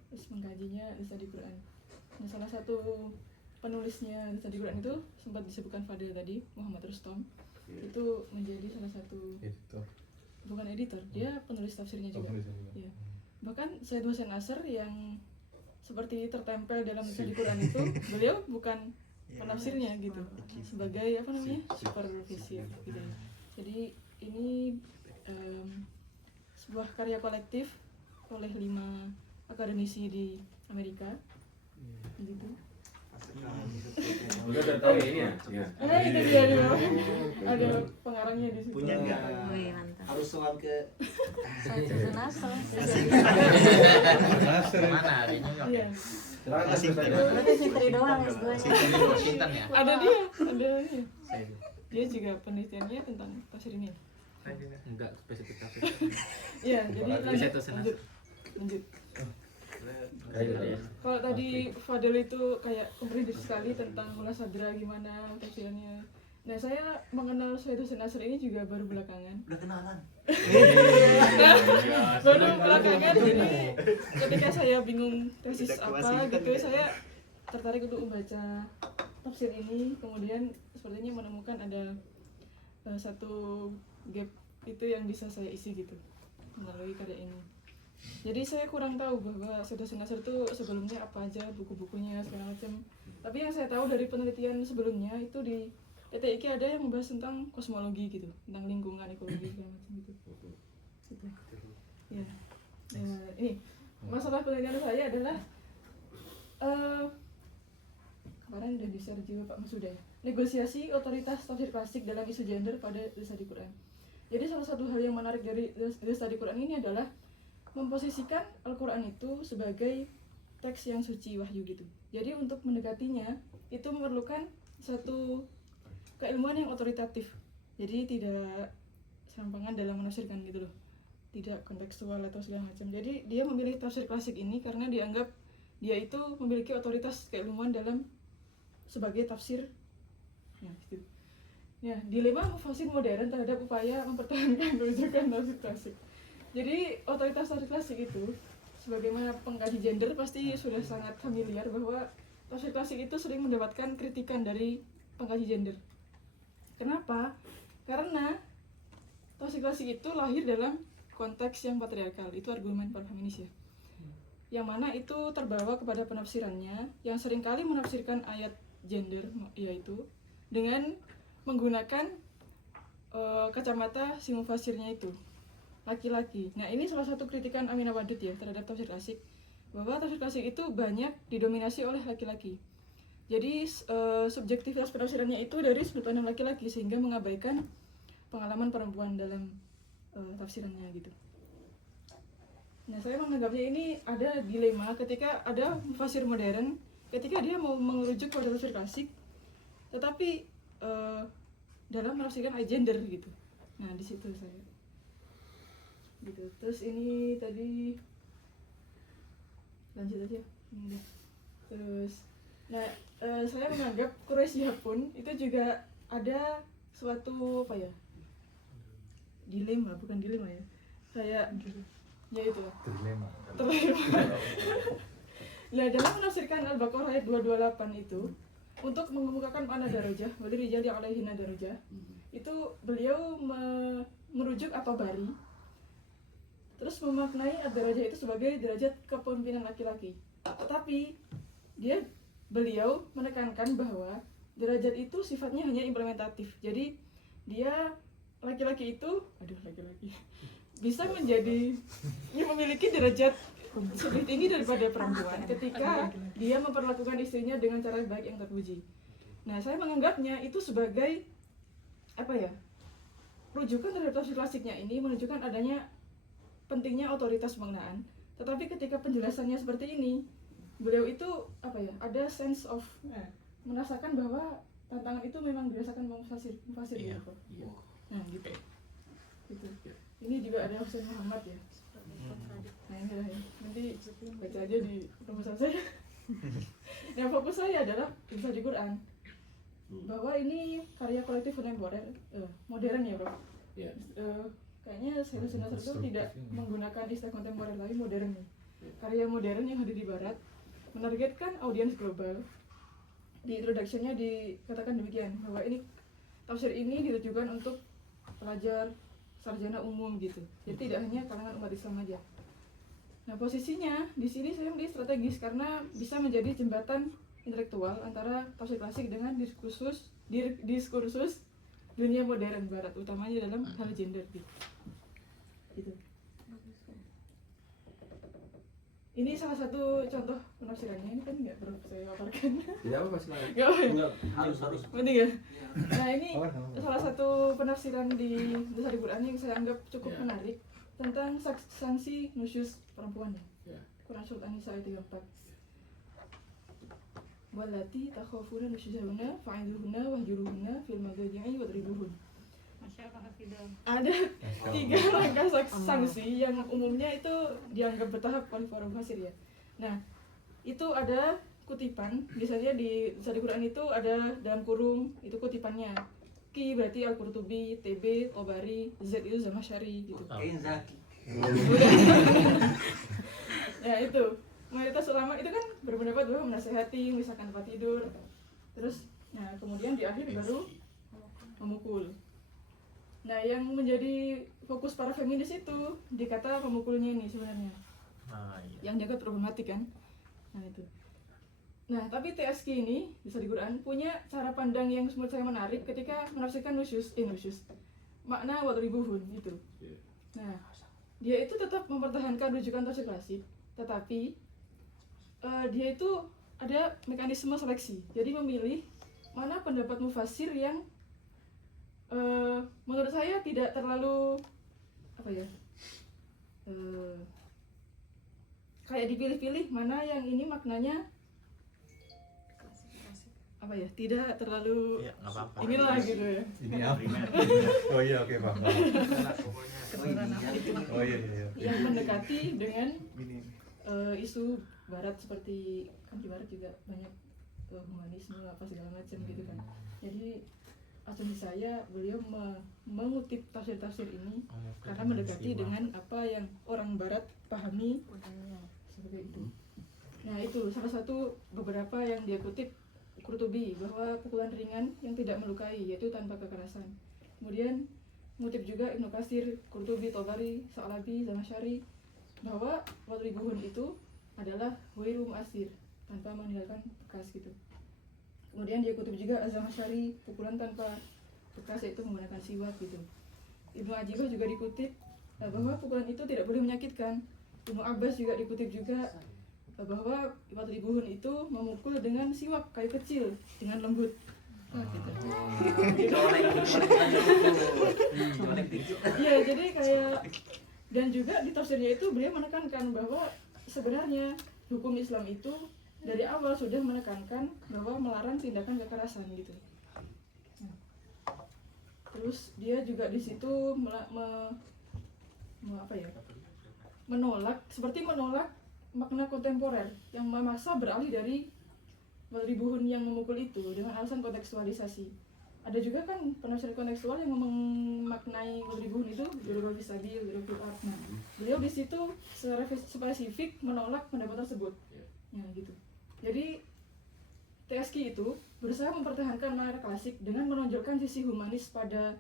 terus mengkajinya di studi Quran. Nah, salah satu penulisnya di studi Quran itu sempat disebutkan Fadil tadi, Muhammad Rustom. Itu menjadi salah satu Editor. bukan editor, dia penulis tafsirnya juga. Penulis juga. Iya. Bahkan Syed Hussein Nasr yang seperti tertempel dalam studi Quran itu, beliau bukan penafsirnya gitu, sebagai apa namanya supervisor gitu ya. Jadi ini sebuah karya kolektif oleh 5 akademisi di Amerika, gitu. Udah tahu ya ini ya? Ya. Itu dia di bawah. Ada pengarangnya di situ. Punya nggak? Wih, mantap. Harus soal ke Saya susun asal. mana di New York? Iya. Silakan. Berarti nyetri doang S2-nya. Di Washington ya? Ada dia. Dia juga penelitiannya tentang tafsir ini. Enggak spesifik tafsir. Iya, jadi Saya tuh senang. lanjut. Ayo. Kalau tadi Fadil itu kayak komprehensif sekali tentang Munasadra gimana tafsirannya. Nah, saya mengenal Syed Hussein Nasr ini juga baru belakangan. Udah kenalan. Baru belakangan, jadi ketika saya bingung tesis apa gitu, saya tertarik untuk membaca tafsir ini. Kemudian sepertinya menemukan ada satu gap itu yang bisa saya isi gitu melalui karya ini. Jadi saya kurang tahu bahwa Syed Hussein Nasr itu sebelumnya apa aja buku-bukunya segala macam. Tapi yang saya tahu dari penelitian sebelumnya itu di TTIQ ada yang membahas tentang kosmologi gitu, tentang lingkungan, ekologi segala macam gitu. Gitu. Ya. Nah, ini masalah penelitian saya adalah kemarin udah di-share juga Pak Masuda ya. Negosiasi otoritas tafsir klasik dalam isu gender pada studi Quran. Jadi salah satu hal yang menarik dari studi Quran ini adalah memposisikan Al-Quran itu sebagai teks yang suci wahyu gitu. Jadi untuk mendekatinya itu memerlukan satu keilmuan yang otoritatif. Jadi tidak serampangan dalam menafsirkan gitu loh. Tidak kontekstual atau segala macam. Jadi dia memilih tafsir klasik ini karena dianggap dia itu memiliki otoritas keilmuan dalam sebagai tafsir. Ya, gitu. Ya, dilema mufasir modern terhadap upaya mempertahankan rujukan tafsir klasik. Jadi otoritas tafsir klasik itu, sebagaimana pengkaji gender pasti sudah sangat familiar bahwa tafsir klasik itu sering mendapatkan kritikan dari pengkaji gender. Kenapa? Karena tafsir klasik itu lahir dalam konteks yang patriarkal, itu argumen para feminis ya. Yang mana itu terbawa kepada penafsirannya yang seringkali menafsirkan ayat gender yaitu dengan menggunakan kacamata si mufasirnya itu laki-laki. Nah, ini salah satu kritikan Aminah Wadud ya terhadap tafsir klasik, bahwa tafsir klasik itu banyak didominasi oleh laki-laki. Jadi subjektivitas penafsirannya itu dari sudut pandang laki-laki sehingga mengabaikan pengalaman perempuan dalam tafsirannya gitu. Nah, saya menganggapnya ini ada dilema ketika ada mufasir modern, ketika dia mau merujuk pada tafsir klasik, tetapi dalam menafsirkan ayat gender gitu. Nah, di situ saya gitu. Terus ini tadi lanjut aja. Terus nah, saya menganggap Quraisyah pun itu juga ada suatu apa ya? Dilema, bukan dilema ya. Kayak ya itu lah. Dilema. Nah, dalam menafsirkan Al-Baqarah ayat 228 itu untuk mengemukakan makna darajah, walirijali alaihinna darajah, itu beliau merujuk at-Tabari, terus memaknai ad-darajah itu sebagai derajat kepemimpinan laki-laki. Tetapi beliau menekankan bahwa derajat itu sifatnya hanya implementatif. Jadi dia laki-laki itu bisa menjadi memiliki derajat lebih tinggi daripada perempuan ketika dia memperlakukan istrinya dengan cara baik yang terpuji. Nah, saya menganggapnya itu sebagai rujukan terhadap tafsir klasiknya ini menunjukkan adanya pentingnya otoritas penggunaan. Tetapi ketika penjelasannya seperti ini, beliau itu ada sense of merasakan bahwa tantangan itu memang dirasakan mufasir Iya. gitu. Nah, gitu. Ini juga ada Husain Muhammad ya. Nah, ini lah ya. Nanti baca aja di rumusan saya. Yang fokus saya adalah kisah di Quran. Bahwa ini karya kolektif kontemporer, modern ya, Bro. Ya. Kayaknya Sherlock Nasr itu tidak menggunakan istilah kontemporer tapi modern nih. Karya modern yang hadir di barat menargetkan audiens global. Di introduction-nya dikatakan demikian bahwa ini tafsir ini ditujukan untuk pelajar sarjana umum gitu. Jadi tidak hanya kalangan umat Islam aja. Nah, posisinya di sini saya melihat strategis karena bisa menjadi jembatan intelektual antara tafsir klasik dengan diskursus dunia modern barat, utamanya dalam hal gender gitu. Ini salah satu contoh penafsirannya, ini kan nggak perlu saya paparkan. Tidak apa silakan. Nggak apa-apa. Enggak, harus. Penting ya. Nah, ini salah satu penafsiran di Dasar Quran yang saya anggap cukup menarik tentang sanksi nusyuz perempuan ya. Quran Surat An-Nisa ayat 34. Wallati takhafuna nusyuzahunna fa'iduhunna wahjuruhunna fil madaji'i wadribuhun. Ada 3 rangka sanksi yang umumnya itu dianggap bertahap oleh para mufassir ya. Nah, itu ada kutipan, biasanya di Quran itu ada dalam kurung, itu kutipannya. Ki berarti Al-Qurtubi, TB, Tabari, Z itu Zamakhsyari gitu. Ya itu, mayoritas ulama itu kan berpendapat bahwa menasehati, misalkan tempat tidur. Terus, nah kemudian di akhir baru memukul. Nah, yang menjadi fokus para feminis itu dikata pemukulnya ini sebenarnya. Yang dianggap problematik kan. Nah, itu. Nah, tapi TSQ ini bisa di Quran punya cara pandang yang menurut saya menarik ketika menafsirkan nusyuz. Makna wadribuhun itu. Nah, dia itu tetap mempertahankan rujukan tafsir klasik, tetapi dia itu ada mekanisme seleksi. Jadi memilih mana pendapat mufassir yang menurut saya tidak terlalu kayak dipilih-pilih mana yang ini maknanya tidak terlalu Iya, nggak apa-apa. inilah gitu ya. Ini apa? Oh iya, oke paham. Oh iya. Yang mendekati dengan isu barat, seperti kan di barat juga banyak humanisme apa segala macam gitu kan. Jadi asumsi saya beliau mengutip tafsir-tafsir ini karena mendekati dengan apa yang orang barat pahami seperti itu. Nah, itu salah satu beberapa yang dia kutip Qurtubi, bahwa pukulan ringan yang tidak melukai yaitu tanpa kekerasan. Kemudian mengutip juga Ibnu Katsir, Qurtubi, Tabari, Sa'labi, Zamakhsyari, bahwa wadribuhun itu adalah ghairu mu'assir, tanpa meninggalkan bekas gitu. Kemudian dia kutip juga Az-Zamakhsyari, pukulan tanpa bekas yaitu menggunakan siwak gitu. Ibnu Ajibah juga dikutip bahwa pukulan itu tidak boleh menyakitkan. Ibnu Abbas juga dikutip juga bahwa wadribuhun itu memukul dengan siwak, kayu kecil, dengan lembut. Gitu. Iya, jadi kayak, dan juga di tafsirnya itu beliau menekankan bahwa sebenarnya hukum Islam itu dari awal sudah menekankan bahwa melarang tindakan kekerasan gitu. Terus dia juga di situ menolak makna kontemporer yang memaksa beralih dari wadribuhun yang memukul itu dengan alasan kontekstualisasi. Ada juga kan penafsir kontekstual yang memaknai wadribuhun itu durul fisabil, durul art. Nah, beliau di situ secara spesifik menolak pendapat tersebut. Nah gitu. Jadi TSQ itu berusaha mempertahankan makna klasik dengan menonjolkan sisi humanis pada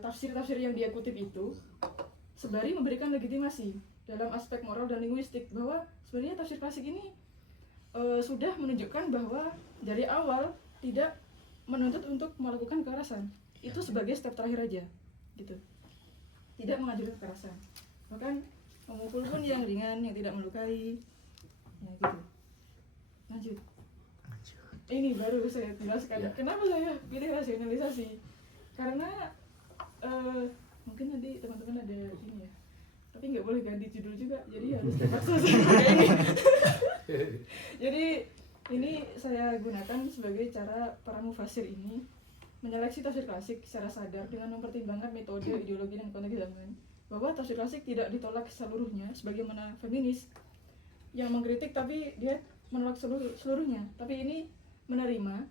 tafsir-tafsir yang dia kutip itu, sembari memberikan legitimasi dalam aspek moral dan linguistik bahwa sebenarnya tafsir klasik ini sudah menunjukkan bahwa dari awal tidak menuntut untuk melakukan kekerasan. Itu sebagai step terakhir aja, gitu. Tidak mengajukan kekerasan. Bahkan memukul pun yang ringan, yang tidak melukai. Ya gitu. Lanjut. Ini baru saya jelaskan kenapa saya pilih rasionalisasi. Karena mungkin nanti teman-teman ada ini ya, tapi nggak boleh ganti judul juga, jadi harus terpaksa seperti ini. Jadi ini saya gunakan sebagai cara para mufasir ini menyeleksi tafsir klasik secara sadar dengan mempertimbangkan metode, ideologi, dan konteks zaman, bahwa tafsir klasik tidak ditolak seluruhnya sebagaimana feminis yang mengkritik tapi dia menolak seluruhnya, tapi ini menerima,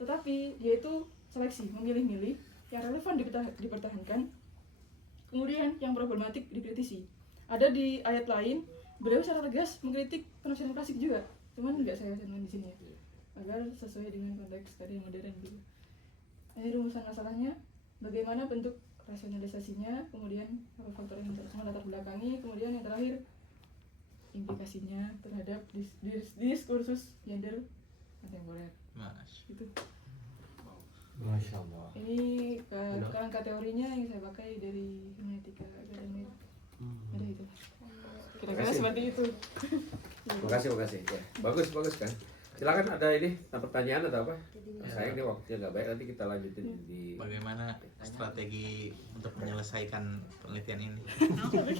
tetapi dia itu seleksi, memilih-milih yang relevan dipertahankan, kemudian yang problematik dikritisi. Ada di ayat lain beliau secara tegas mengkritik penafsiran klasik juga, cuman nggak saya cantumkan di sini ya, agar sesuai dengan konteks tadi yang modern gitu. Ini rumusan masalahnya, bagaimana bentuk rasionalisasinya, kemudian apa faktor yang melatar belakangi, kemudian yang terakhir implikasinya terhadap diskursus gender kontemporer. Gitu. Masya Allah. Ini kerangka teorinya yang saya pakai dari hermeneutika akademik. Ada itu. Kira-kira seperti itu. Makasih. Ya. Bagus kan. Silakan, ada ini pertanyaan atau apa? Sayang ini waktunya nggak baik, nanti kita lanjutin di. Bagaimana strategi untuk menyelesaikan penelitian ini?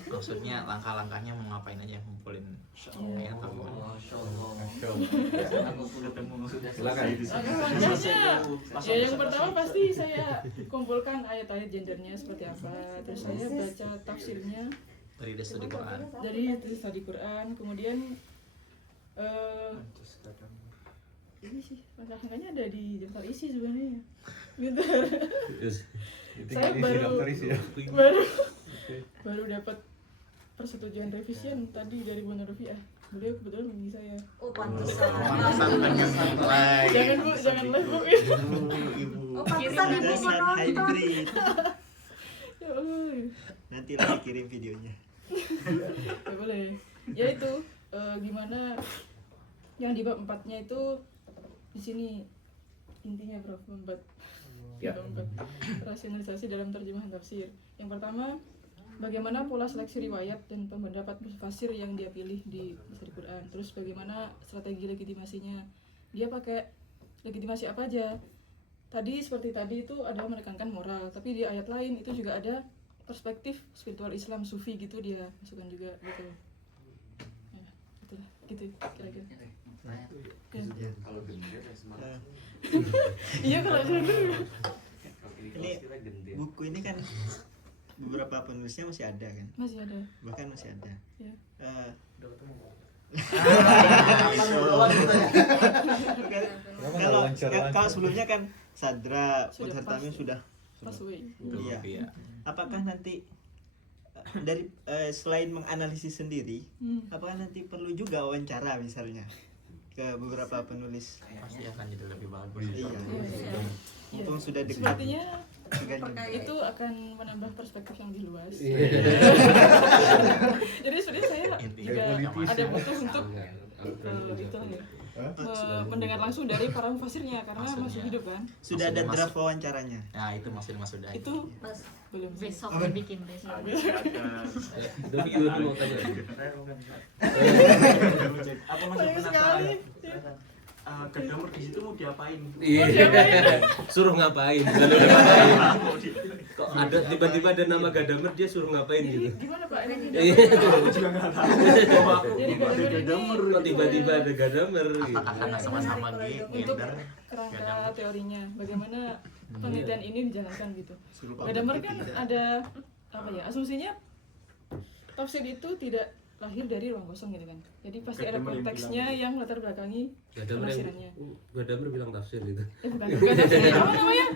Maksudnya langkah-langkahnya mau ngapain aja, ngumpulin ini atau gimana? Silakan. Langkahnya, ya yang pertama pasti saya kumpulkan ayat-ayat gendernya seperti apa, terus saya baca tafsirnya Dari studi Quran. dari studi Quran, kemudian ini sih langkah-langkahnya ada di daftar isi sebenarnya. Bentar. Saya baru dapat persetujuan revision tadi dari Bu Nurfiah. Beliau kebetulan menghubungi saya. Oh, pantesan. Jangan Bu, jangan live Bu. Oh, pantesan ibu menonton. Ya Allah. Nanti lagi kirim videonya. Ya boleh. Ya itu gimana yang di bab 4-nya itu di sini intinya Prof, membuat rasionalisasi dalam terjemahan tafsir. Yang pertama, bagaimana pola seleksi riwayat dan pendapat mufasir yang dia pilih di Quran. Terus bagaimana strategi legitimasinya, dia pakai legitimasi apa aja. Tadi seperti tadi itu adalah menekankan moral, tapi di ayat lain itu juga ada perspektif spiritual Islam sufi gitu, dia masukkan juga gitu. Ya, gitu kira-kira. Kalau gender ya semangat. Iya kalau gender. Ini buku ini kan beberapa penulisnya masih ada kan? Masih ada. Bahkan masih ada. Ya. Kalau sebelumnya kan Sadra Muthartami sudah Pass away. Iya. Apakah nanti dari selain menganalisis sendiri, apakah nanti perlu juga wawancara misalnya ke beberapa penulis? Pasti akan jadi lebih bagus. Iya. Mumpung sudah dekat. Sepertinya dengan itu akan menambah perspektif yang lebih luas. Jadi sebenarnya saya juga ada butuh untuk itu ya, mendengar langsung dari para mufasirnya karena masih hidup kan. Sudah ada draft wawancaranya. Nah, itu masih sudah. Itu Mas, belum sih. besok dibikin besok. Dovi juga mau tanya. Aku masih penasaran. Kedamer di situ mau diapain? Iya. Suruh ngapain? Bukan udah ngapain. Kok ada tiba-tiba ada nama Gadamer, dia suruh ngapain Jadi gitu? gimana Pak? Aku juga nggak tahu. Jadi Gadamer ini Kok tiba-tiba ada Gadamer gitu? Karena sama-sama untuk gender. kerangka teorinya bagaimana penelitian ini dijalankan gitu. Suruh Pak Gadamer Budi kan tidak. ada apa ya, asumsinya tafsir itu tidak lahir dari ruang kosong gitu kan. Jadi pasti ada Gadamer yang konteksnya yang latar belakangi penafsirannya. Gadamer bilang tafsir gitu. Bukan tafsir, apa namanya?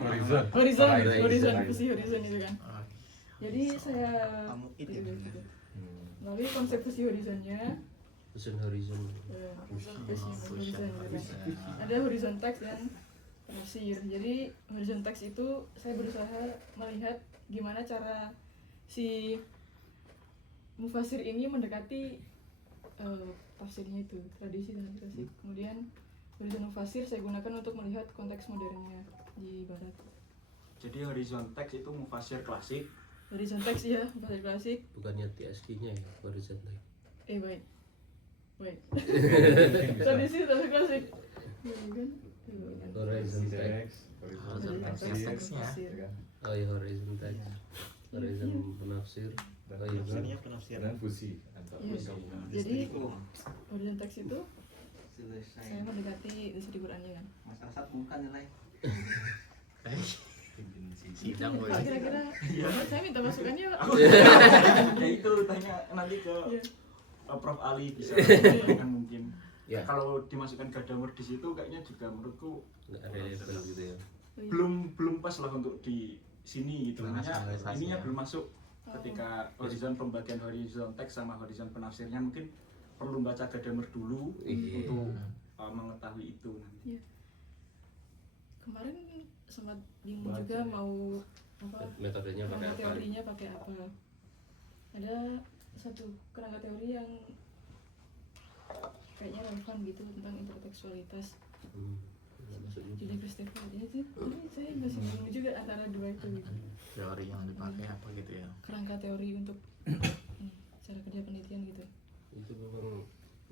Horizon. Horizon, horizon itu kan. Jadi saya Kamu itu ya. melalui konsep fusi horizonnya, horizon. Ada horizon text dan penafsir. Jadi horizon text itu saya berusaha melihat gimana cara si mufasir ini mendekati tafsirnya itu, tradisi dan klasik. Kemudian horizon mufasir saya gunakan untuk melihat konteks modernnya di barat. Jadi horizon teks itu mufasir klasik. Horizon text ya, mufasir klasik. Bukannya TSG-nya ya, horizon text. Baik. Tradisi tafsir klasik. Horizon text. Horizon text-nya. Oh iya, horizon text. Horizon penafsir. Oh iya, Penafsirannya penafsiran. Dan fusi atau Yes. gabungan. Jadi horizon text itu saya mendekati isi Qurannya kan. Masalah satu bukan nilai. Sidang boy. Pak, kira-kira saya minta masukannya Pak. Ya itu tanya nanti ke Iya. Prof Ali bisa kan mungkin. Ya. Kalau dimasukkan Gadamer di situ kayaknya juga menurutku nggak relevan gitu ya. belum pas lah untuk di sini gitu. Dengan Makanya rasionalisasi ininya ya. belum masuk ketika horizon pembagian horizon teks sama horizon penafsirnya mungkin perlu baca Gadamer dulu Iya. untuk mengetahui itu nanti. Iya. Kemarin sempat bingung juga mau apa Metodenya pakai kerangka apa? teorinya pakai apa. Ada satu kerangka teori yang kayaknya relevan gitu tentang intertekstualitas. Maksudnya Jadi Christopher ya sih. Ini saya masih bingung juga antara dua itu gitu. Teori yang dipakai apa gitu ya. Kerangka teori untuk ini, cara kerja penelitian gitu.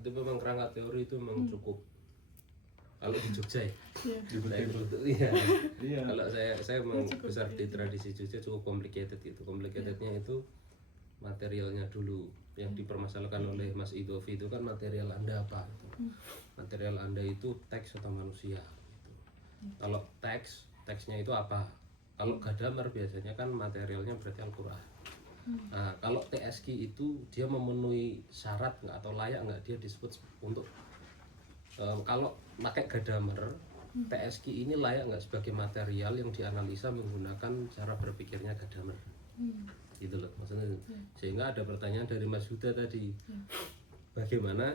itu memang kerangka teori itu memang cukup. Kalau di Jogja ya, Iya. saya betul iya. Iya. Kalau saya memang Cukup, besar di iya. tradisi Jogja cukup complicated gitu. Complicatednya itu materialnya dulu yang dipermasalahkan oleh Mas Idovi itu kan material Anda apa gitu. Material Anda itu teks atau manusia gitu. Kalau teksnya itu apa? Kalau Gadamer biasanya kan materialnya berarti Al-Qur'an. Nah, kalau TSG itu dia memenuhi syarat nggak atau layak nggak dia disebut untuk kalau pakai Gadamer TSG ini layak nggak sebagai material yang dianalisa menggunakan cara berpikirnya Gadamer gitu loh maksudnya. Sehingga ada pertanyaan dari Mas Huda tadi, bagaimana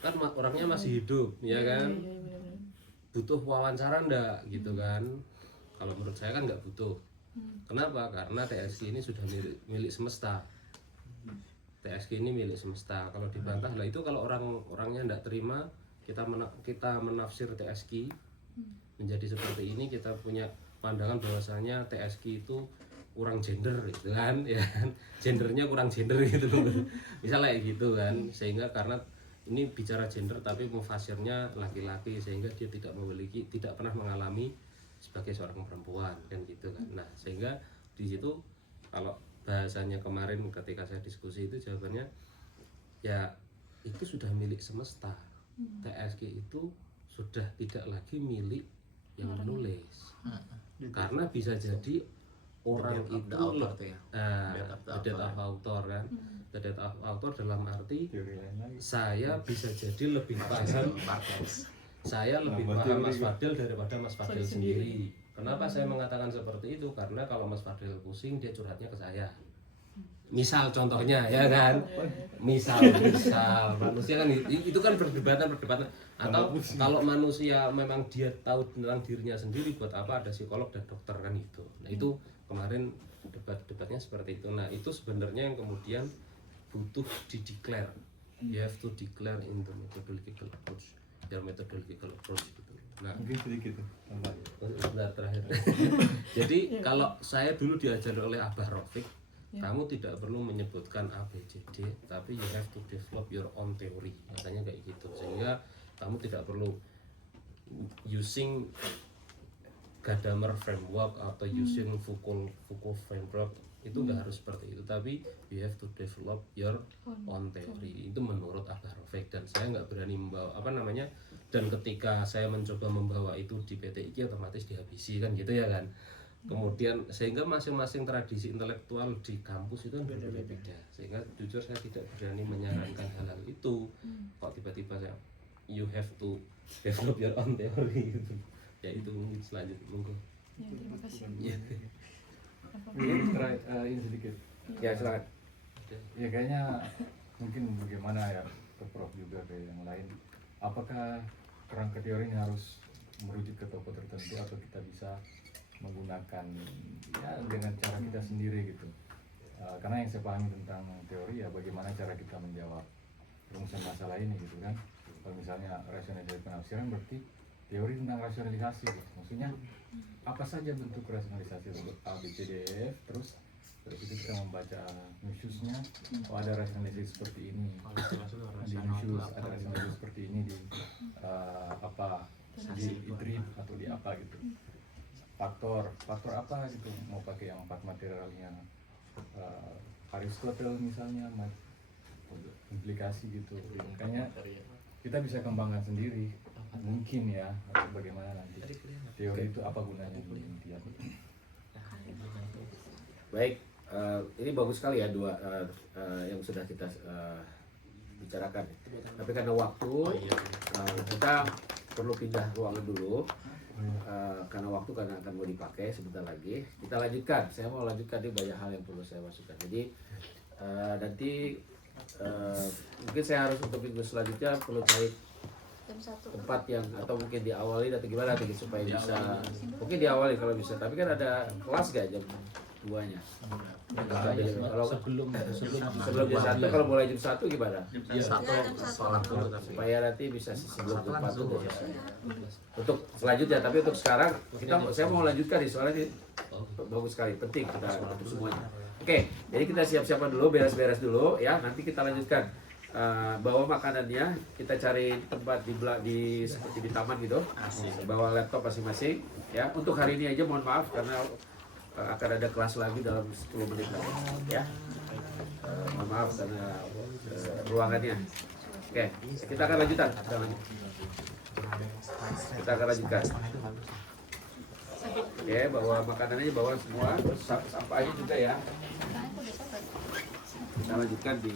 kan orangnya masih hidup ya kan, Iya, benar-benar. butuh wawancara ndak gitu kan. Kalau menurut saya kan nggak butuh. Kenapa? Karena TSG ini sudah milik semesta. TSG ini milik semesta. Kalau dibantah lah itu kalau orangnya ndak terima kita menafsir TSG menjadi seperti ini, kita punya pandangan bahwasanya TSG itu kurang gender gitu kan, ya kan? Gendernya kurang gender gitu loh. Misalnya kayak gitu kan. Sehingga karena ini bicara gender tapi mufasirnya laki-laki sehingga dia tidak pernah mengalami sebagai seorang perempuan kan gitu kan. Nah, sehingga di situ kalau bahasanya kemarin ketika saya diskusi itu jawabannya ya itu sudah milik semesta. TSG itu sudah tidak lagi milik yang menulis. Karena bisa jadi orang The itu author tuh ya. the death of author kan. The death of author dalam arti saya bisa jadi lebih paham saya lebih paham Mas Fadil daripada Mas Fadil sendiri. Kenapa saya mengatakan seperti itu? Karena kalau Mas Fadil pusing dia curhatnya ke saya. Misal contohnya ya kan. Misal manusia kan itu kan perdebatan atau kalau manusia memang dia tahu tentang dirinya sendiri buat apa ada psikolog dan dokter kan itu. Nah, itu kemarin debatnya seperti itu. Nah, itu sebenarnya yang kemudian butuh di-declare. You have to declare in the methodological approach. Your methodological approach gitu. Nah, Mungkin sedikit tambah. sebentar terakhir. Jadi kalau saya dulu diajar oleh Abah Rafiq, kamu tidak perlu menyebutkan A, B, C, D, tapi you have to develop your own theory. Katanya kayak gitu. Sehingga kamu tidak perlu using Gadamer framework atau using Foucault framework. Itu nggak harus seperti itu, tapi you have to develop your own theory. Itu menurut Abah Rafiq, dan saya nggak berani membawa dan ketika saya mencoba membawa itu di PTIQ otomatis dihabisi kan gitu ya kan. Kemudian sehingga masing-masing tradisi intelektual di kampus itu kan berbeda-beda, sehingga jujur saya tidak berani menyarankan hal itu. Kok tiba-tiba saya you have to develop your own theory gitu. Ya itu mungkin selanjutnya monggo. Ya, terima kasih. Ini sedikit. Ya silakan. Ya kayaknya mungkin bagaimana ya ke Prof juga ke yang lain, apakah kerangka teori ini harus merujuk ke tokoh tertentu atau kita bisa menggunakan ya dengan cara kita sendiri gitu. Karena yang saya pahami tentang teori ya bagaimana cara kita menjawab rumusan masalah ini gitu kan. Kalau misalnya rasionalisasi penafsiran berarti teori tentang rasionalisasi gitu. Maksudnya apa saja bentuk rasionalisasi untuk A, B, C, D, E, F, terus itu kita membaca nusyusnya, oh ada rasionalisasi seperti ini di nusyus, ada rasionalisasi seperti ini di di idrib atau di apa gitu. Faktor apa gitu, mau pakai yang empat materialnya Aristotle misalnya, implikasi gitu. Makanya kita bisa kembangkan sendiri mungkin ya, atau bagaimana nanti teori itu apa gunanya di penelitian. Baik, ini bagus sekali ya dua yang sudah kita bicarakan. Tapi karena waktu, kita perlu pindah ruangan dulu. Karena waktu karena akan mau dipakai sebentar lagi. Kita lanjutkan. Saya mau lanjutkan, ini banyak hal yang perlu saya masukkan. Jadi nanti mungkin saya harus untuk minggu selanjutnya perlu cari tempat yang atau mungkin diawali atau gimana nanti supaya bisa mungkin diawali kalau bisa. Tapi kan ada kelas gak jam 2-nya? Kalau sebelum jam 1, kalau mulai jam 1 gimana? Jam 1 sholat dulu tapi Supaya nanti bisa sebelum jam 4 udah selesai. Untuk selanjutnya, tapi untuk sekarang saya mau lanjutkan nih soalnya ini bagus sekali, penting kita untuk semuanya. Oke, jadi kita siap-siapan dulu, beres-beres dulu ya. Nanti kita lanjutkan. Bawa makanannya, kita cari tempat di seperti di taman gitu. Bawa laptop masing-masing ya. Untuk hari ini aja mohon maaf karena akan ada kelas lagi dalam 10 menit lagi ya. Mohon maaf karena ruangannya. Oke, kita akan lanjutkan. Kita akan lanjutkan. Oke, bawa makanannya, bawa semua, terus sampahnya juga ya. Kita lanjutkan di